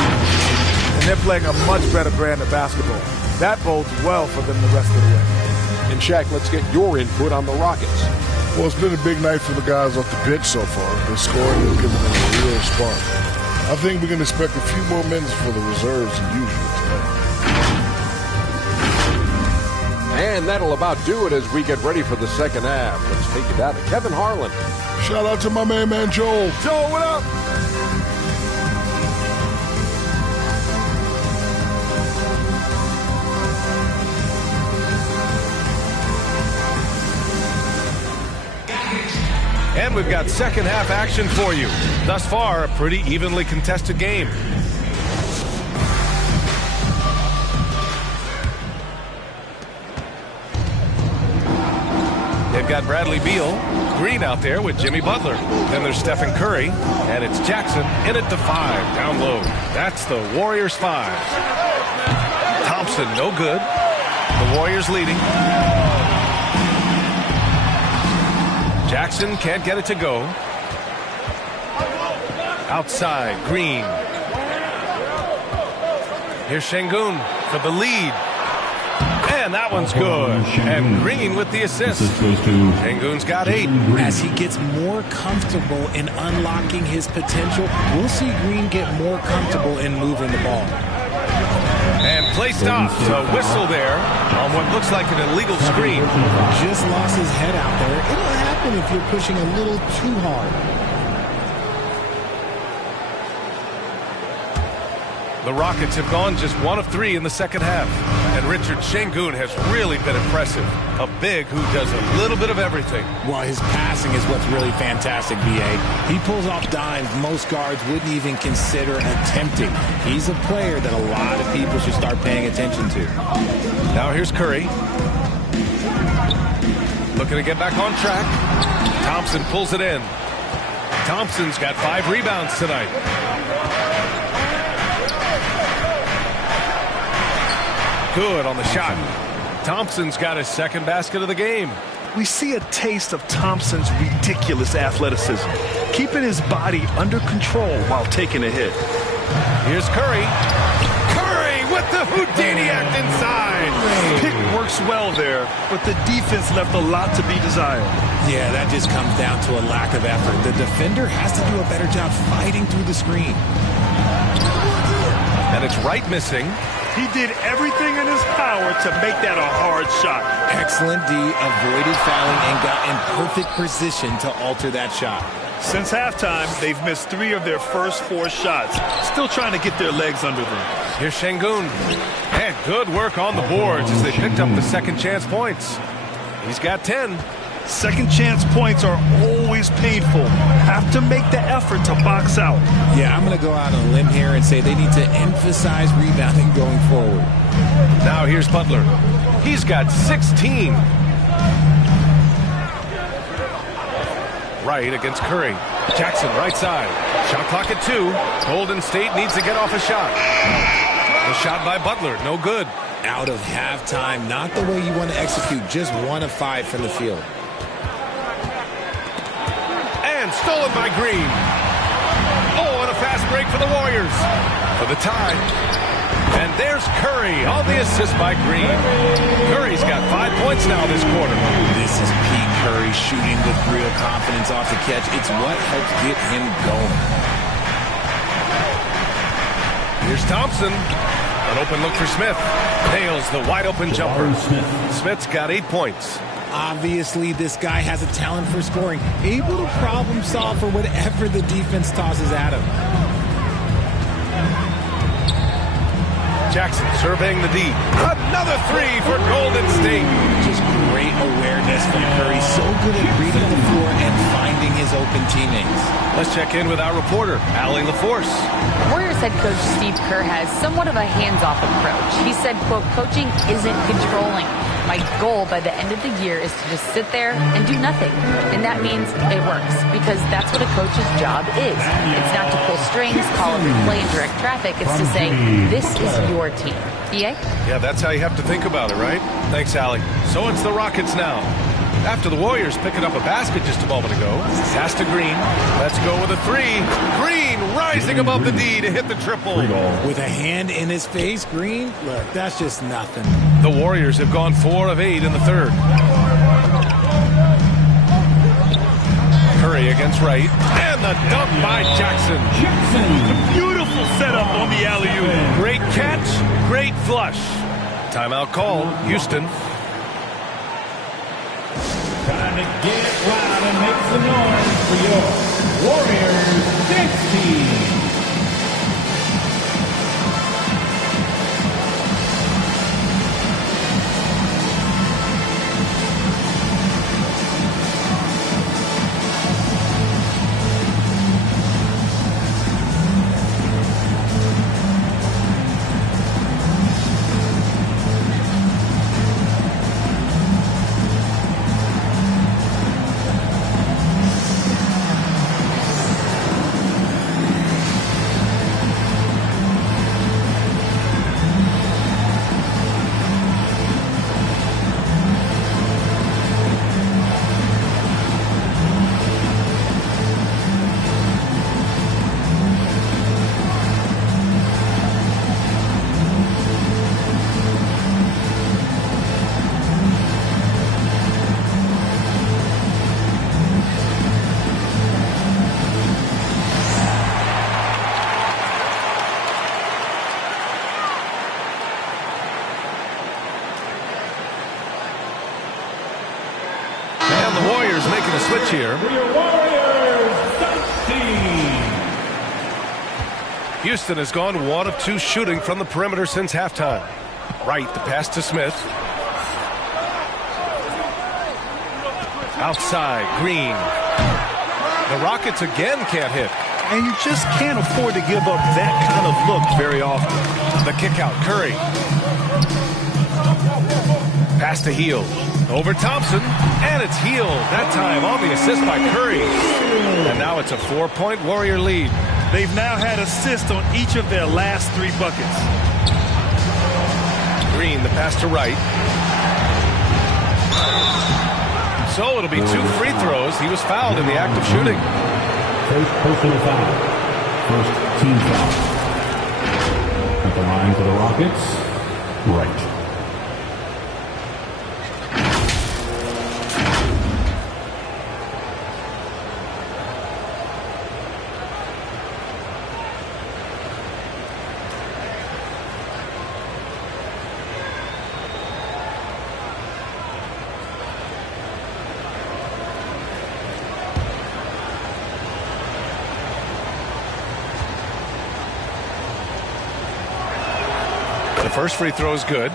And they're playing a much better brand of basketball. That bodes well for them the rest of the way. And Shaq, let's get your input on the Rockets. Well, it's been a big night for the guys off the bench so far. The scoring has given them a real spark. I think we can expect a few more minutes for the reserves than usual tonight. And that'll about do it as we get ready for the second half. Let's take it down to Kevin Harlan. Shout out to my main man, Joel. Joel, what up? And we've got second half action for you. Thus far, a pretty evenly contested game. They've got Bradley Beal, Green out there with Jimmy Butler. Then there's Stephen Curry, and it's Jackson in at the 5, down low. That's the Warriors 5. Thompson, no good. The Warriors leading. Jackson can't get it to go. Outside, Green. Here's Şengün for the lead. And that one's good. And Green with the assist. Şengün's got 8. As he gets more comfortable in unlocking his potential, we'll see Green get more comfortable in moving the ball. And play stops. A whistle there on what looks like an illegal screen. Just lost his head out there. It'll happen if you're pushing a little too hard. The Rockets have gone just 1 of 3 in the second half. And Richard, Şengün has really been impressive. A big who does a little bit of everything. Well, his passing is what's really fantastic, B.A. He pulls off dimes most guards wouldn't even consider attempting. He's a player that a lot of people should start paying attention to. Now here's Curry. Looking to get back on track. Thompson pulls it in. Thompson's got 5 rebounds tonight. Good on the shot. Thompson's got his second basket of the game. we see a taste of Thompson's ridiculous athleticism, keeping his body under control while taking a hit. Here's Curry. Curry with the Houdini act inside. Pick works well there, but the defense left a lot to be desired. Yeah, that just comes down to a lack of effort. The defender has to do a better job fighting through the screen. And it's Wright missing. He did everything in his power to make that a hard shot. Excellent D, avoided fouling and got in perfect position to alter that shot. Since halftime, they've missed 3 of their first 4 shots. Still trying to get their legs under them. Here's Şengün. And good work on the boards as they picked up the second chance points. He's got 10. Second chance points are always painful. Have to make the effort to box out. Yeah, I'm going to go out on a limb here and say they need to emphasize rebounding going forward. Now here's Butler. He's got 16. Wright against Curry. Jackson right side. Shot clock at 2. Golden State needs to get off a shot. The shot by Butler, no good. Out of halftime, not the way you want to execute. Just 1 of 5 from the field. And stolen by Green. Oh, and a fast break for the Warriors. For the tie. And there's Curry on the assist by Green. Curry's got 5 points now this quarter. This is Pete Curry shooting with real confidence off the catch. It's what helps get him going. Here's Thompson. An open look for Smith. Nails the wide open jumper. Smith's got 8 points. Obviously, this guy has a talent for scoring. Able to problem solve for whatever the defense tosses at him. Jackson surveying the D. Another 3 for Golden State. Just great awareness from Curry. So good at reading the floor and finding his open teammates. Let's check in with our reporter, Allie LaForce. Warriors head coach Steve Kerr has somewhat of a hands-off approach. He said, quote, coaching isn't controlling. My goal by the end of the year is to just sit there and do nothing. And that means it works because that's what a coach's job is. It's not to pull strings, call every play and direct traffic. It's to say, this is your team. EA? Yeah, that's how you have to think about it, right? Thanks, Allie. So it's the Rockets now. After the Warriors picking up a basket just a moment ago. Pass to Green. Let's go with a 3. Green rising above the D to hit the triple. With a hand in his face, Green, look, that's just nothing. The Warriors have gone 4 of 8 in the third. Curry against Wright. And the dunk by Jackson. Beautiful setup on the alley-oop. Great catch, great flush. Timeout called. Houston. Time to get wild and make some noise for your Warriors dance team. Making a switch here. Houston has gone 1 of 2 shooting from the perimeter since halftime. Wright, the pass to Smith. Outside, Green. The Rockets again can't hit. And you just can't afford to give up that kind of look very often. The kick out, Curry. Pass to Hield. Over Thompson, and it's Hield. That time on the assist by Curry. And now it's a 4-point Warrior lead. They've now had assists on each of their last 3 buckets. Green, the pass to Wright. So it'll be 2 free throws. He was fouled in the act of shooting. First personal foul. First team foul. At the line for the Rockets, Wright. The first free throw is good.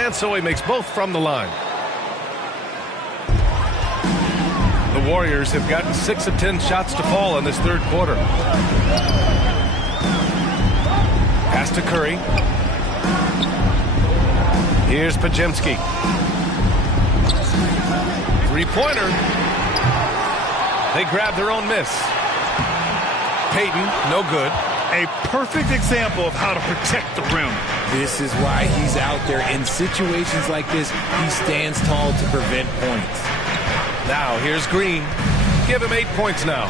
And so he makes both from the line. The Warriors have gotten 6 of 10 shots to fall in this third quarter. Pass to Curry. Here's Podziemski. Three-pointer. They grab their own miss. Payton, no good. A perfect example of how to protect the rim. This is why he's out there. In situations like this, he stands tall to prevent points. Now, here's Green. Give him 8 points now.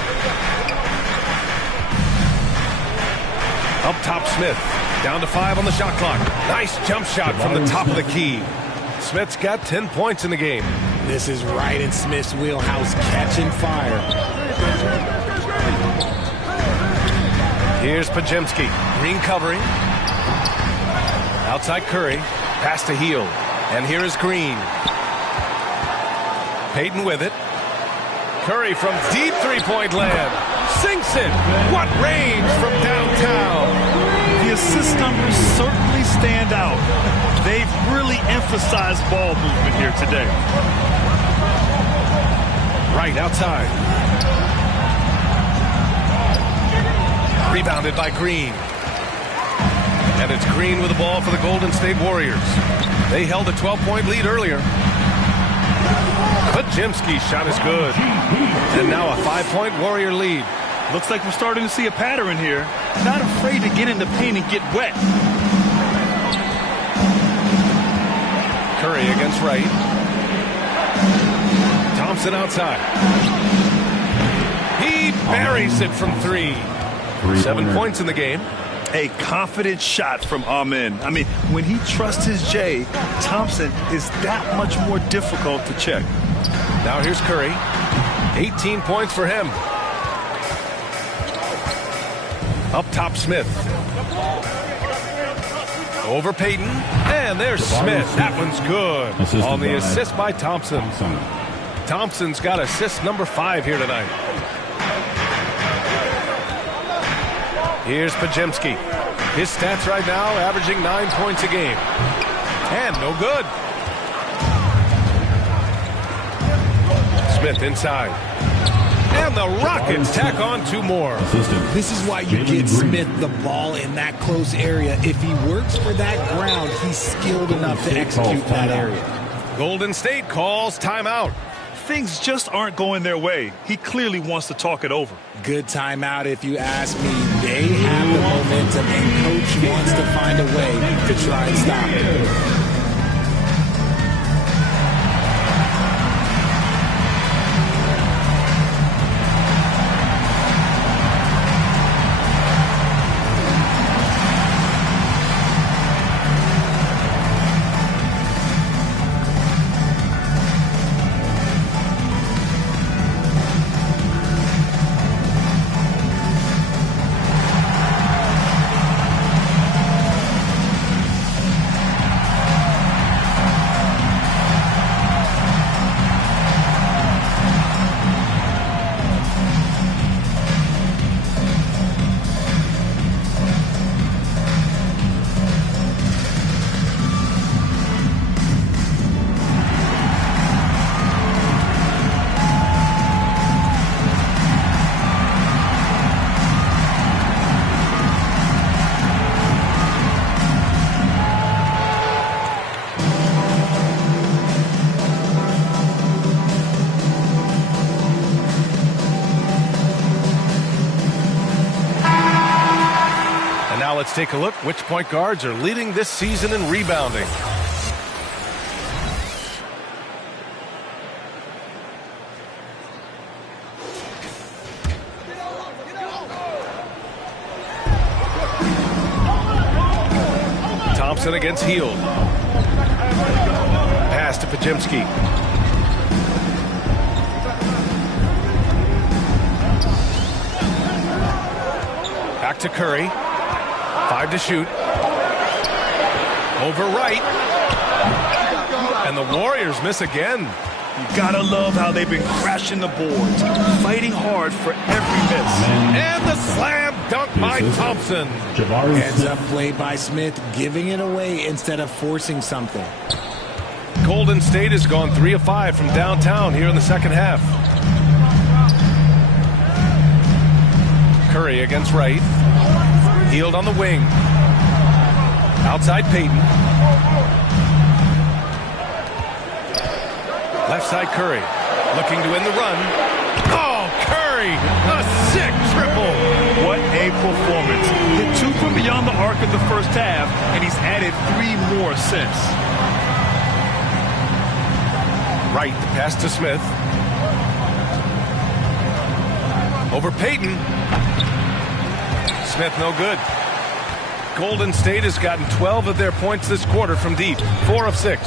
Up top, Smith. Down to 5 on the shot clock. Nice jump shot from the top of the key. Smith's got 10 points in the game. This is right in Smith's wheelhouse, catching fire. Here's Podziemski. Green covering. Outside Curry. Pass to Hield. And here is Green. Payton with it. Curry from deep three-point land. Sinks it. What range from downtown. The assist numbers certainly stand out. They've really emphasized ball movement here today. Right outside. Rebounded by Green. And it's Green with the ball for the Golden State Warriors. They held a 12-point lead earlier. Podziemski's shot is good. And now a 5-point Warrior lead. Looks like we're starting to see a pattern here. Not afraid to get in the paint and get wet. Curry against Wright. Thompson outside. He buries it from 3. 7 points in the game. A confident shot from Amen. I mean, when he trusts his J, Thompson is that much more difficult to check. Now here's Curry. 18 points for him. Up top, Smith. Over Payton. And there's Smith. That one's good. On the assist by Thompson. Thompson's got assist number 5 here tonight. Here's Podziemski. His stats right now averaging 9 points a game. And no good. Smith inside. And the Rockets tack on 2 more. This is why you get Smith the ball in that close area. If he works for that ground, he's skilled enough to execute that area. Golden State calls timeout. Things just aren't going their way. He clearly wants to talk it over. Good timeout if you ask me. They have the momentum, and Coach wants to find a way to try and stop it. Let's take a look which point guards are leading this season in rebounding. Thompson against Hield. Pass to Podziemski. Back to Curry. 5 to shoot. Over right. And the Warriors miss again. You gotta love how they've been crashing the boards, fighting hard for every miss. And the slam dunk by Thompson. Heads up play by Smith, giving it away instead of forcing something. Golden State has gone 3 of 5 from downtown here in the second half. Curry against Wright. Hield on the wing. Outside Payton. Left side Curry. Looking to win the run. Oh, Curry! A sick triple! What a performance. Hit 2 from beyond the arc of the first half, and he's added 3 more since. Wright, the pass to Smith. Over Payton. Smith no good. Golden State has gotten 12 of their points this quarter from deep. 4 of 6.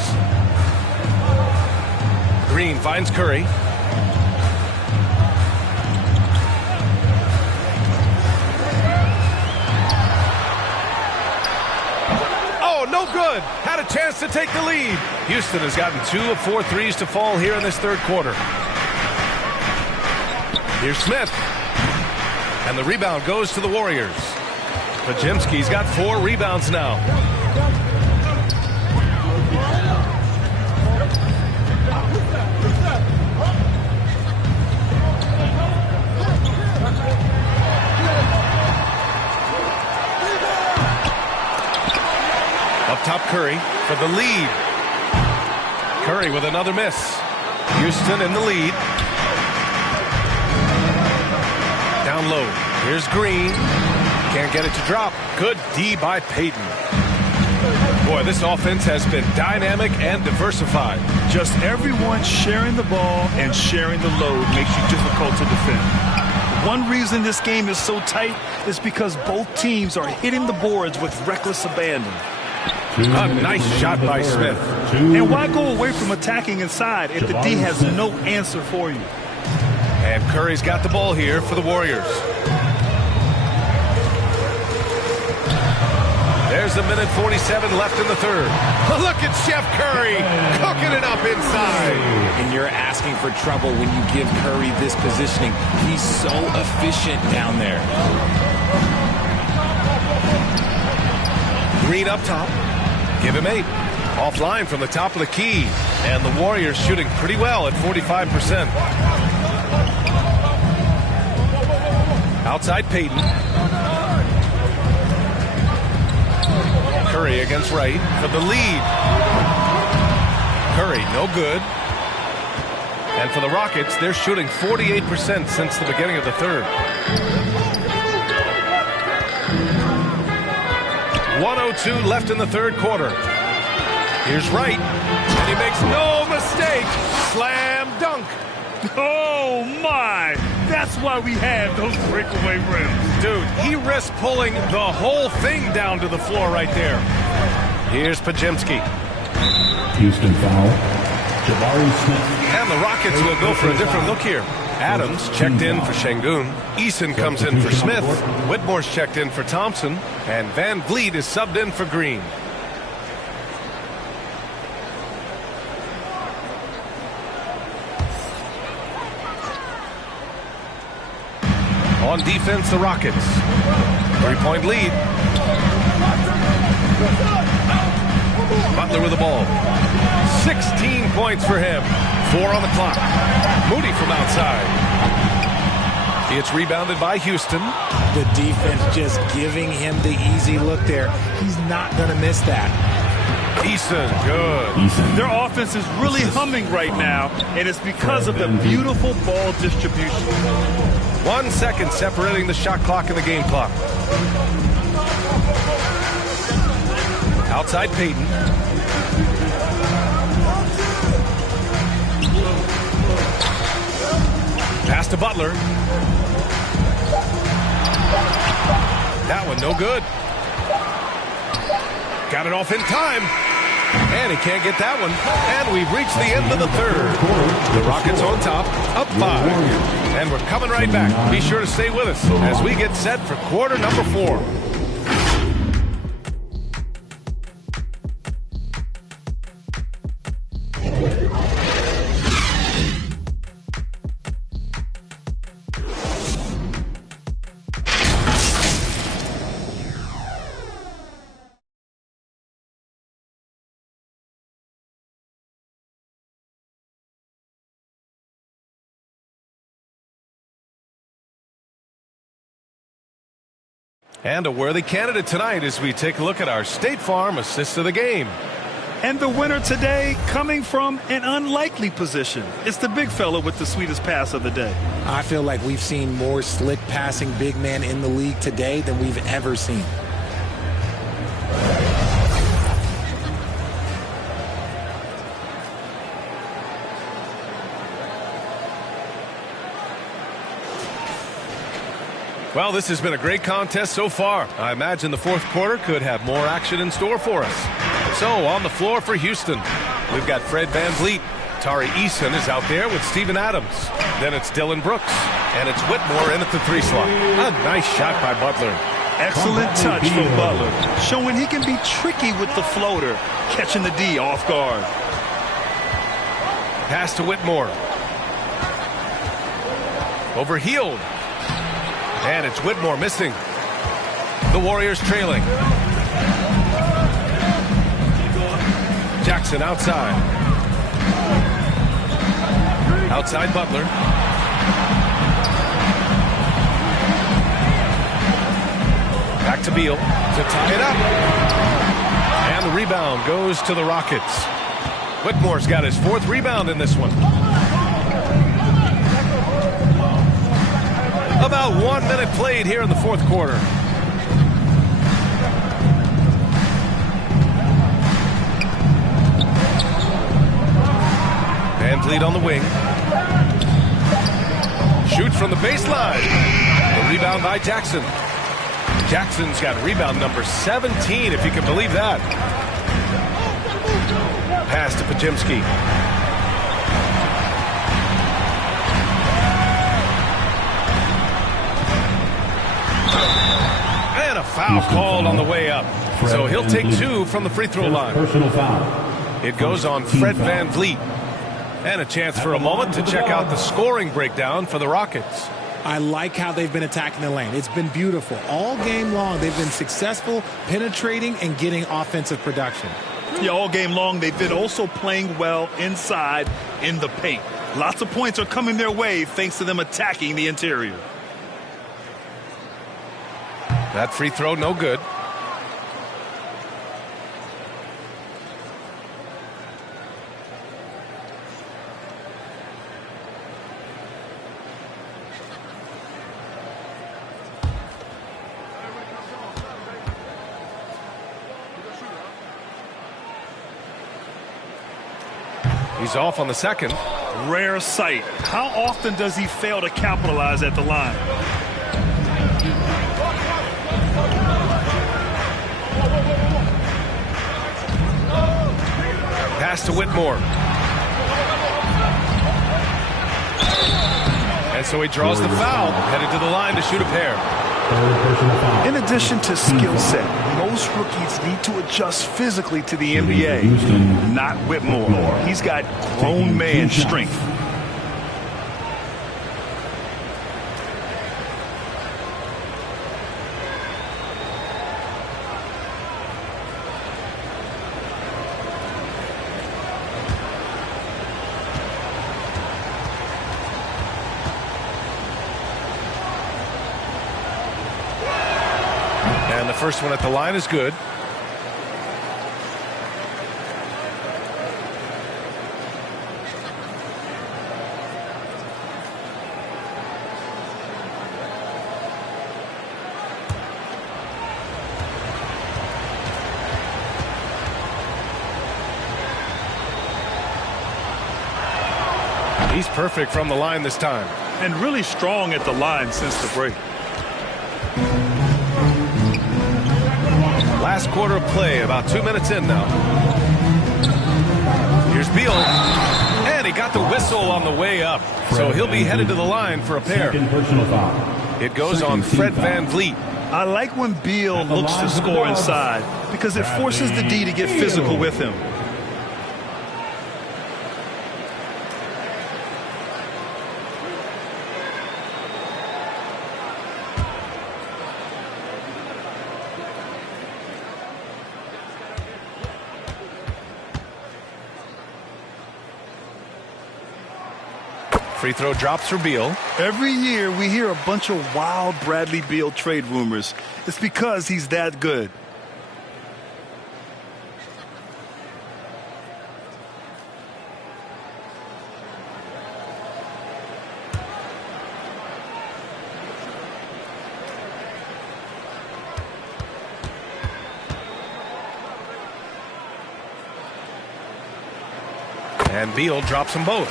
Green finds Curry. Oh, no good. Had a chance to take the lead. Houston has gotten 2 of 4 threes to fall here in this third quarter. Here's Smith. And the rebound goes to the Warriors. Podziemski's got 4 rebounds now. Up top Curry for the lead. Curry with another miss. Houston in the lead. Down low. Here's Green. Can't get it to drop. Good D by Payton. Boy, this offense has been dynamic and diversified. Just everyone sharing the ball and sharing the load makes you difficult to defend. One reason this game is so tight is because both teams are hitting the boards with reckless abandon. A nice shot by Smith. And why go away from attacking inside if the D has no answer for you? And Curry's got the ball here for the Warriors. There's a minute 47 left in the third. Look at Chef Curry cooking it up inside. And you're asking for trouble when you give Curry this positioning. He's so efficient down there. Green up top. Give him 8. Offline from the top of the key. And the Warriors shooting pretty well at 45%. Outside Payton. Curry against Wright for the lead. Curry, no good. And for the Rockets, they're shooting 48% since the beginning of the third. 1:02 left in the third quarter. Here's Wright, and he makes no mistake. Slam dunk. Oh, my. That's why we have those breakaway rims. Dude, he risked pulling the whole thing down to the floor right there. Here's Podziemski. Houston foul. Jabari Smith. And the Rockets will go for a different look here. Adams checked in for Şengün. Eason comes in for Smith. Whitmore's checked in for Thompson. And Van Vliet is subbed in for Green. On defense, the Rockets. 3-point lead. Butler with the ball. 16 points for him. 4 on the clock. Moody from outside. It's rebounded by Houston. The defense just giving him the easy look there. He's not going to miss that. Eason, good. Their offense is really humming right now, and it's because of the beautiful ball distribution. 1 second separating the shot clock and the game clock. Outside Peyton. Pass to Butler. That one no good. Got it off in time. And he can't get that one. And we've reached the end of the third. The Rockets on top, up 5. And we're coming right back. Be sure to stay with us as we get set for quarter number 4. And a worthy candidate tonight as we take a look at our State Farm assist of the game. And the winner today coming from an unlikely position. It's the big fella with the sweetest pass of the day. I feel like we've seen more slick passing big men in the league today than we've ever seen. Well, this has been a great contest so far. I imagine the fourth quarter could have more action in store for us. So, on the floor for Houston, we've got Fred VanVleet. Tari Eason is out there with Steven Adams. Then it's Dylan Brooks. And it's Whitmore in at the 3 slot. A nice shot by Butler. Excellent touch from Butler, showing he can be tricky with the floater, catching the D off guard. Pass to Whitmore. Over Hield. And it's Whitmore missing. The Warriors trailing. Jackson outside. Outside Butler. Back to Beal to tie it up. And the rebound goes to the Rockets. Whitmore's got his 4th rebound in this one. About 1 minute played here in the fourth quarter. VanVleet on the wing. Shoots from the baseline. The rebound by Jackson. Jackson's got rebound number 17, if you can believe that. Pass to Podziemski. And a foul called on the way up. So he'll take 2 from the free throw line. Personal foul. It goes on Fred VanVleet. And a chance for a moment to check out the scoring breakdown for the Rockets. I like how they've been attacking the lane. It's been beautiful. All game long, they've been successful penetrating and getting offensive production. Yeah, all game long, they've been also playing well inside in the paint. Lots of points are coming their way thanks to them attacking the interior. That free throw, no good. He's off on the second. Rare sight. How often does he fail to capitalize at the line? Pass to Whitmore. And so he draws the foul, headed to the line to shoot a pair. In addition to skill set, most rookies need to adjust physically to the NBA. Not Whitmore. He's got grown man strength. And the first one at the line is good. He's perfect from the line this time. And really strong at the line since the break. Last quarter of play, about 2 minutes in now. Here's Beal. And he got the whistle on the way up. So he'll be headed to the line for a pair. It goes on Fred VanVleet. I like when Beal looks to score inside because it forces the D to get physical with him. Free throw drops for Beal. Every year we hear a bunch of wild Bradley Beal trade rumors. It's because he's that good. And Beal drops them both.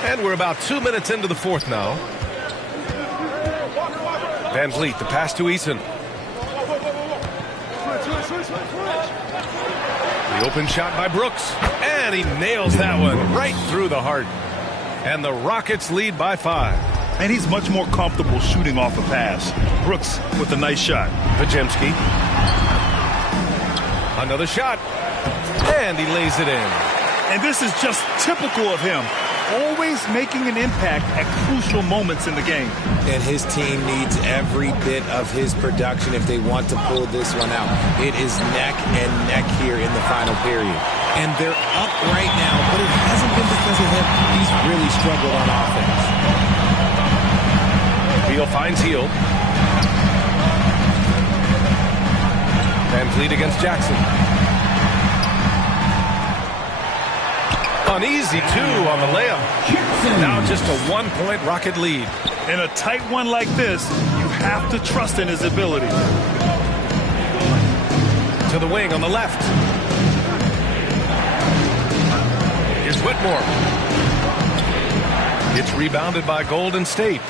And we're about 2 minutes into the fourth now. VanVleet, the pass to Eason. The open shot by Brooks. And he nails that one right through the heart. And the Rockets lead by 5. And he's much more comfortable shooting off a pass. Brooks with a nice shot. Podziemski. Another shot. And he lays it in. And this is just typical of him. Always making an impact at crucial moments in the game. And his team needs every bit of his production if they want to pull this one out. It is neck and neck here in the final period. And they're up right now, but it hasn't been because of him. He's really struggled on offense. Beal finds Hield. VanVleet against Jackson. An easy 2 on the layup. Now just a 1-point Rocket lead. In a tight one like this, you have to trust in his ability. To the wing on the left. Here's Whitmore. It's rebounded by Golden State.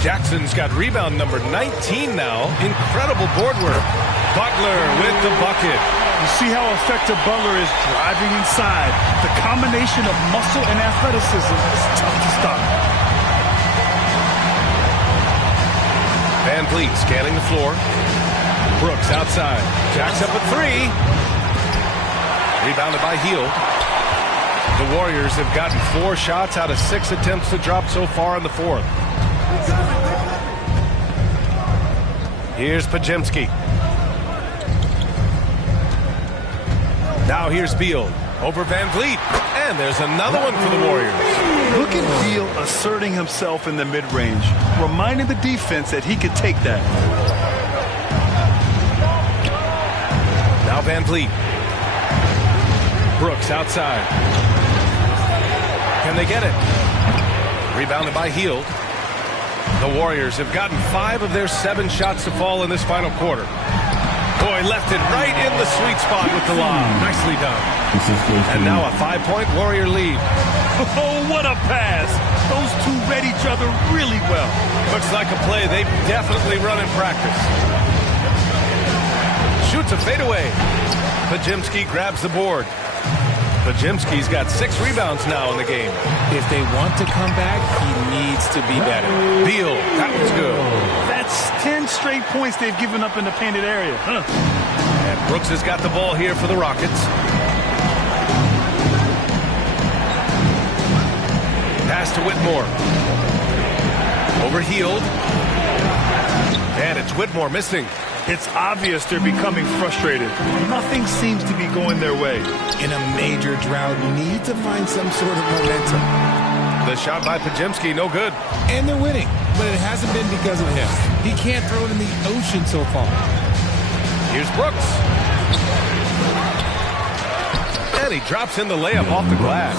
Jackson's got rebound number 19 now. Incredible board work. Butler with the bucket. You see how effective Butler is driving inside. The combination of muscle and athleticism is tough to stop. VanVleet scanning the floor. Brooks outside. Jacks up a 3. Rebounded by Hield. The Warriors have gotten 4 shots out of 6 attempts to drop so far in the fourth. Here's Podziemski. Now here's Beal over VanVleet. And there's another one for the Warriors. Look at Beal asserting himself in the mid-range, reminding the defense that he could take that. Now VanVleet. Brooks outside. Can they get it? Rebounded by Hield. The Warriors have gotten 5 of their 7 shots to fall in this final quarter. Boy, left it right in the sweet spot with the lob. Nicely done. And now a 5-point Warrior lead. Oh, what a pass. Those two read each other really well. Looks like a play they've definitely run in practice. Shoots a fadeaway. Podziemski grabs the board. Podziemski's got 6 rebounds now in the game. If they want to come back, he needs to be better. Beal, that was good. That's 10 straight points they've given up in the painted area. And Brooks has got the ball here for the Rockets. Pass to Whitmore. Over Hield. And it's Whitmore missing. It's obvious they're becoming frustrated. Nothing seems to be going their way. In a major drought, need to find some sort of momentum. The shot by Podziemski, no good. And they're winning, but it hasn't been because of him. He can't throw it in the ocean so far. Here's Brooks. And he drops in the layup off the glass.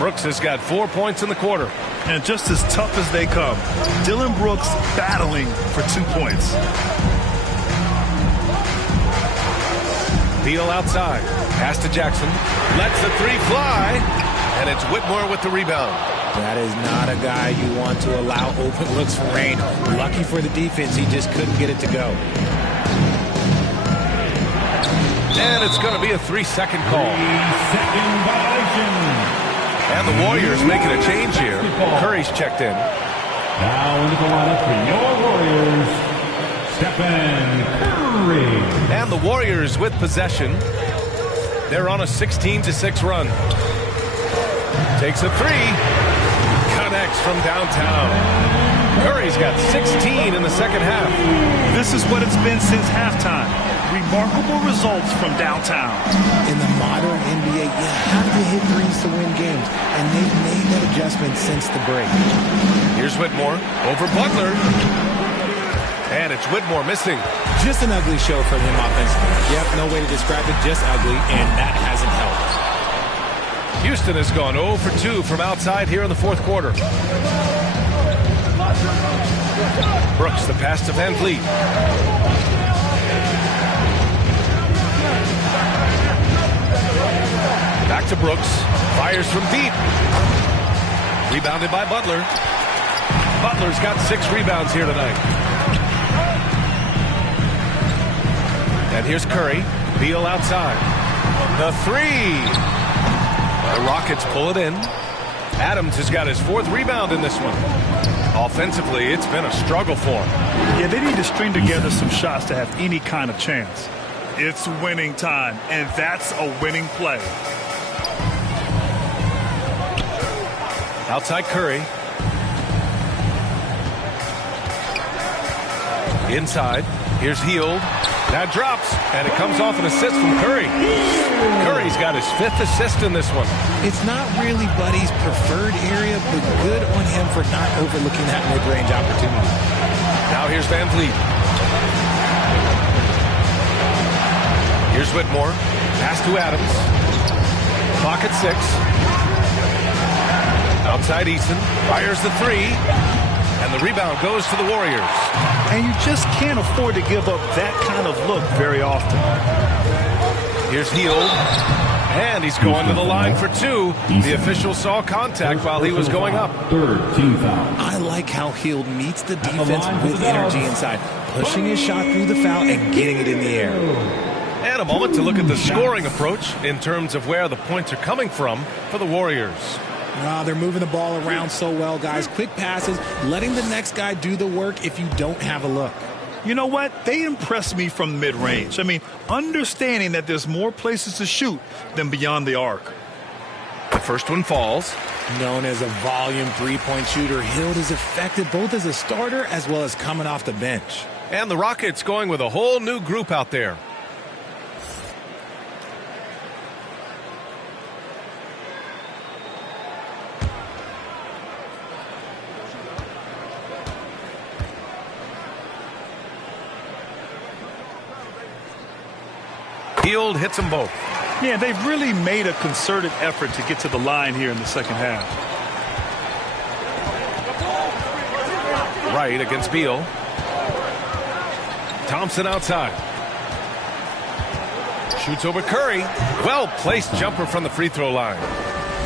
Brooks has got 4 points in the quarter. And just as tough as they come, Dillon Brooks battling for 2 points. Beal outside. Pass to Jackson. Lets the 3 fly. And it's Whitmore with the rebound. That is not a guy you want to allow open looks for Range. Lucky for the defense, he just couldn't get it to go. And it's going to be a 3-second call. 3-second violation. And the Warriors making a change here. Curry's checked in. Now into the lineup for your Warriors, Stephen Curry. And the Warriors with possession. They're on a 16-6 run. Takes a three. Connects from downtown. Curry's got 16 in the second half. This is what it's been since halftime. Remarkable results from downtown. In the modern NBA, you have to hit threes to win games, and they've made that adjustment since the break. Here's Whitmore over Butler. And it's Whitmore missing. Just an ugly show for him offensively. Yep, no way to describe it, just ugly, and that hasn't helped. Houston has gone 0 for 2 from outside here in the fourth quarter. Brooks, the pass to Van Vliet. Back to Brooks. Fires from deep. Rebounded by Butler. Butler's got 6 rebounds here tonight. And here's Curry. Beal outside. The three. The Rockets pull it in. Adams has got his 4th rebound in this one. Offensively, it's been a struggle for him. Yeah, they need to string together some shots to have any kind of chance. It's winning time, and that's a winning play. Outside Curry. Inside. Here's Hield. That drops, and it comes off an assist from Curry. Curry's got his 5th assist in this one. It's not really Buddy's preferred area, but good on him for not overlooking that mid-range opportunity. Now here's Van Vliet. Here's Whitmore. Pass to Adams. Clock at 6. Outside Eason. Fires the three. And the rebound goes to the Warriors. And you just can't afford to give up that kind of look very often. Here's Hield. And he's going to the line for 2. The official saw contact while he was going up. 3rd team foul. I like how Hield meets the defense with energy inside, pushing his shot through the foul and getting it in the air. And a moment to look at the scoring approach in terms of where the points are coming from for the Warriors. Wow, they're moving the ball around so well, guys. Quick passes, letting the next guy do the work if you don't have a look. You know what? They impress me from mid-range. I mean, understanding that there's more places to shoot than beyond the arc. The first one falls. Known as a volume three-point shooter, Hield is effective both as a starter as well as coming off the bench. And the Rockets going with a whole new group out there. Hield hits them both. Yeah, they've really made a concerted effort to get to the line here in the second half. Right against Beal. Thompson outside. Shoots over Curry. Well-placed jumper from the free throw line.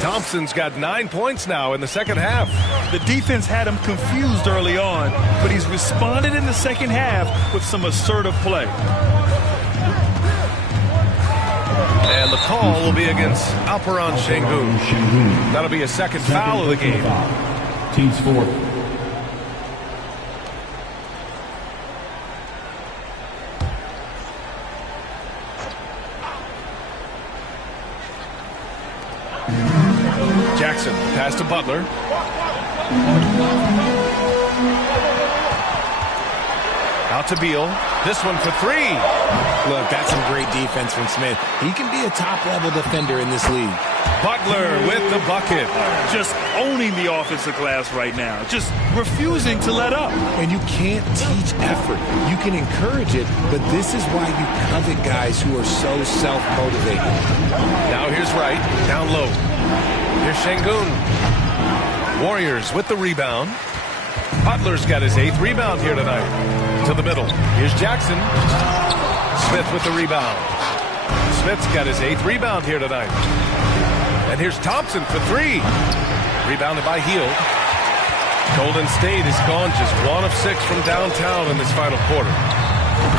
Thompson's got 9 points now in the second half. The defense had him confused early on, but he's responded in the second half with some assertive play. And the call will be against Alperen Sengun. That'll be a second foul of the game. Team's 4th. Jackson, pass to Butler. Out to Beal. This one for 3. Look, that's some great defense from Smith. He can be a top-level defender in this league. Butler with the bucket. Just owning the offensive glass right now. Just refusing to let up. And you can't teach effort. You can encourage it, but this is why you covet guys who are so self-motivated. Now here's Wright, down low. Here's Sengun. Warriors with the rebound. Butler's got his 8th rebound here tonight. To the middle. Here's Jackson. Smith with the rebound. Smith's got his 8th rebound here tonight. And here's Thompson for three. Rebounded by Hield. Golden State has gone just 1 of 6 from downtown in this final quarter.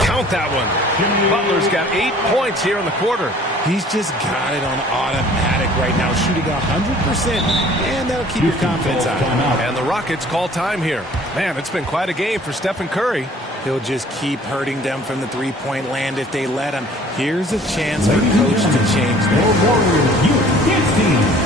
Count that one. Butler's got 8 points here in the quarter. He's just got it on automatic right now, shooting 100%, and that'll keep your confidence high. And the Rockets call time here. Man, it's been quite a game for Stephen Curry. He'll just keep hurting them from the three-point land if they let him. Here's a chance for coach to change that. Warriors Youth Kids Team.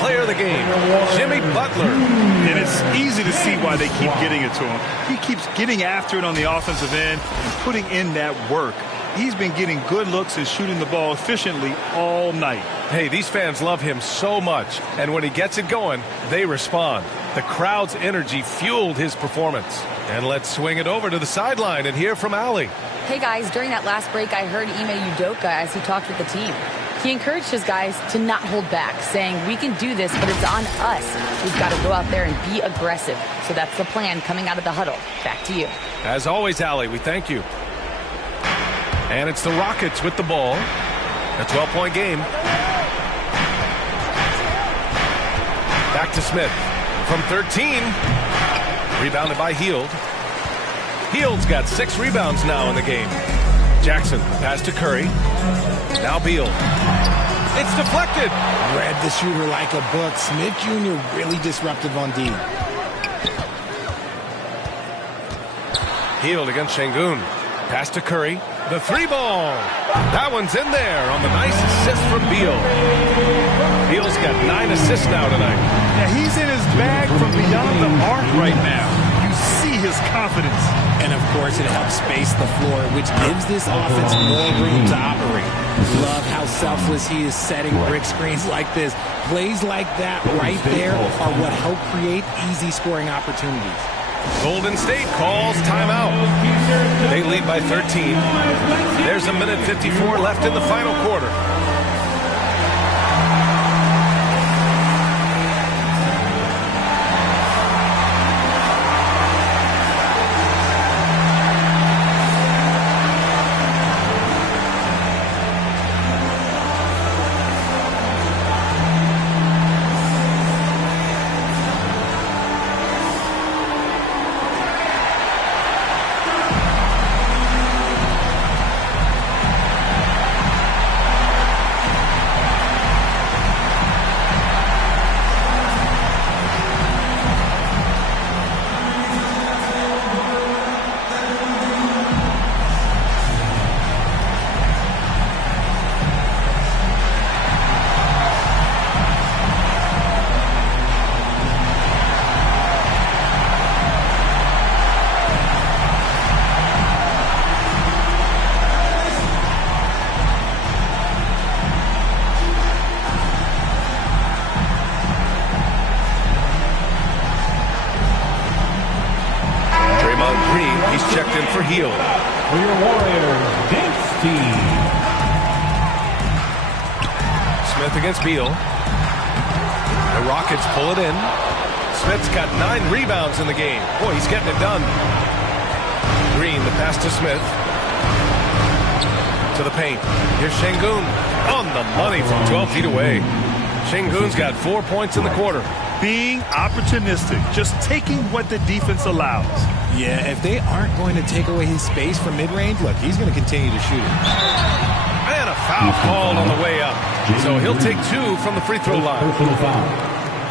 Player of the game, Jimmy Butler. And it's easy to see why they keep getting it to him. He keeps getting after it on the offensive end and putting in that work. He's been getting good looks and shooting the ball efficiently all night. Hey, these fans love him so much, and when he gets it going, they respond. The crowd's energy fueled his performance. And let's swing it over to the sideline and hear from Allie. Hey guys, during that last break, I heard Ime Udoka as he talked with the team. He encouraged his guys to not hold back, saying, we can do this, but it's on us. We've got to go out there and be aggressive. So that's the plan coming out of the huddle. Back to you. As always, Allie, we thank you. And it's the Rockets with the ball. A 12-point game. Back to Smith. From 13. Rebounded by Hield. Hield's got 6 rebounds now in the game. Jackson, pass to Curry. Now Beal. It's deflected. Read the shooter like a book. Smith Jr. really disruptive on D. Hield against Şengün. Pass to Curry. The 3-ball. That one's in there on the nice assist from Beal. Beal's got 9 assists now tonight. Yeah, he's in his bag from beyond the arc right now. You see his confidence. And, of course, it helps space the floor, which gives this offense more room to operate. Love how selfless he is setting brick screens like this. Plays like that right there are what help create easy scoring opportunities. Golden State calls timeout. They lead by 13. There's a minute 54 left in the final quarter. Checked in for Hield. For your Warriors Dinks team. Smith against Beal. The Rockets pull it in. Smith's got 9 rebounds in the game. Boy, he's getting it done. Green, the pass to Smith. To the paint. Here's Şengün on the money from 12 feet away. Şengün's got 4 points in the quarter. Being opportunistic, just taking what the defense allows. Yeah, if they aren't going to take away his space from mid-range, look, he's going to continue to shoot it. And a foul called on the way up. So he'll take 2 from the free throw line.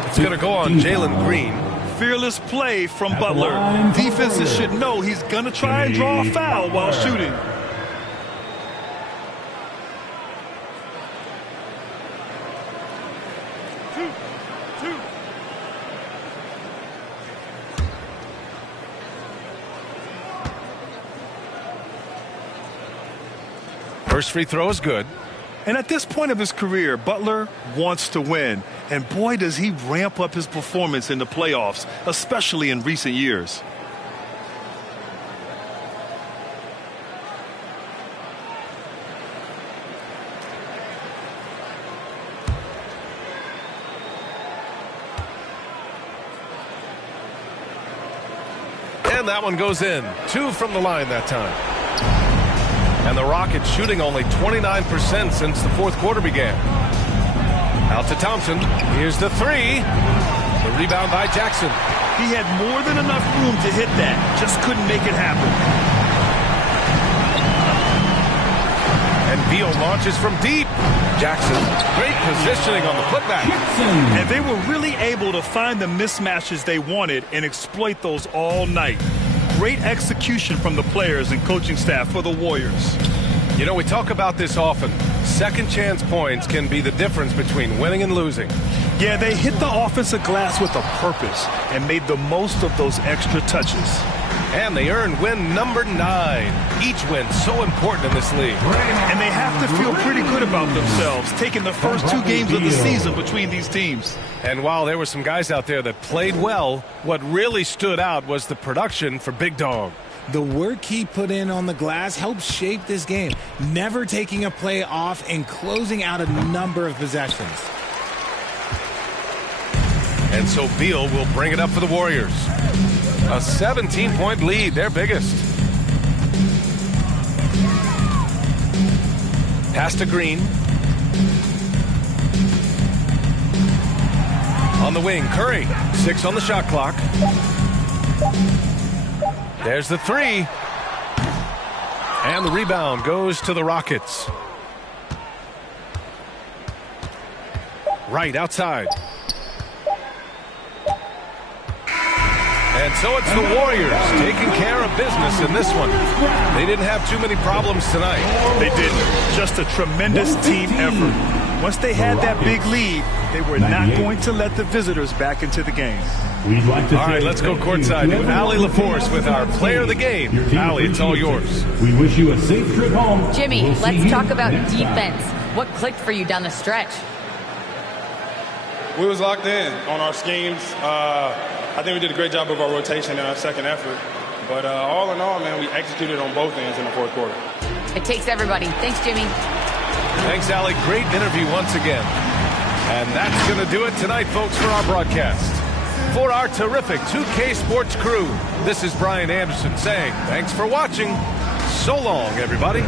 It's going to go on Jalen Green. Fearless play from Butler. Defenses should know he's going to try and draw a foul while shooting. First free throw is good. And at this point of his career, Butler wants to win. And boy, does he ramp up his performance in the playoffs, especially in recent years. And that one goes in. 2 from the line that time. And the Rockets shooting only 29% since the fourth quarter began. Out to Thompson. Here's the 3. The rebound by Jackson. He had more than enough room to hit that. Just couldn't make it happen. And Beal launches from deep. Jackson, great positioning on the putback. And they were really able to find the mismatches they wanted and exploit those all night. Great execution from the players and coaching staff for the Warriors. You know, we talk about this often. Second chance points can be the difference between winning and losing. Yeah, they hit the offensive glass with a purpose and made the most of those extra touches. And they earned win number 9. Each win so important in this league. And they have to feel pretty good about themselves, taking the first 2 games of the season between these teams. And while there were some guys out there that played well, what really stood out was the production for Big Dog. The work he put in on the glass helped shape this game, never taking a play off and closing out a number of possessions. And so Beal will bring it up for the Warriors. A 17-point lead, their biggest. Pass to Green. On the wing, Curry. 6 on the shot clock. There's the 3. And the rebound goes to the Rockets. Right outside. And so it's the Warriors taking care of business in this one. They didn't have too many problems tonight. They didn't. Just a tremendous team effort. Once they had that big lead, they were not going to let the visitors back into the game. All right, let's go courtside to Allie LaForce with our player of the game. Allie, it's all yours. We wish you a safe trip home. Jimmy, let's talk about defense. What clicked for you down the stretch? We was locked in on our schemes. I think we did a great job of our rotation and our second effort. But all in all, man, we executed on both ends in the fourth quarter. It takes everybody. Thanks, Jimmy. Thanks, Allie. Great interview once again. And that's going to do it tonight, folks, for our broadcast. For our terrific 2K Sports crew, this is Brian Anderson saying thanks for watching. So long, everybody.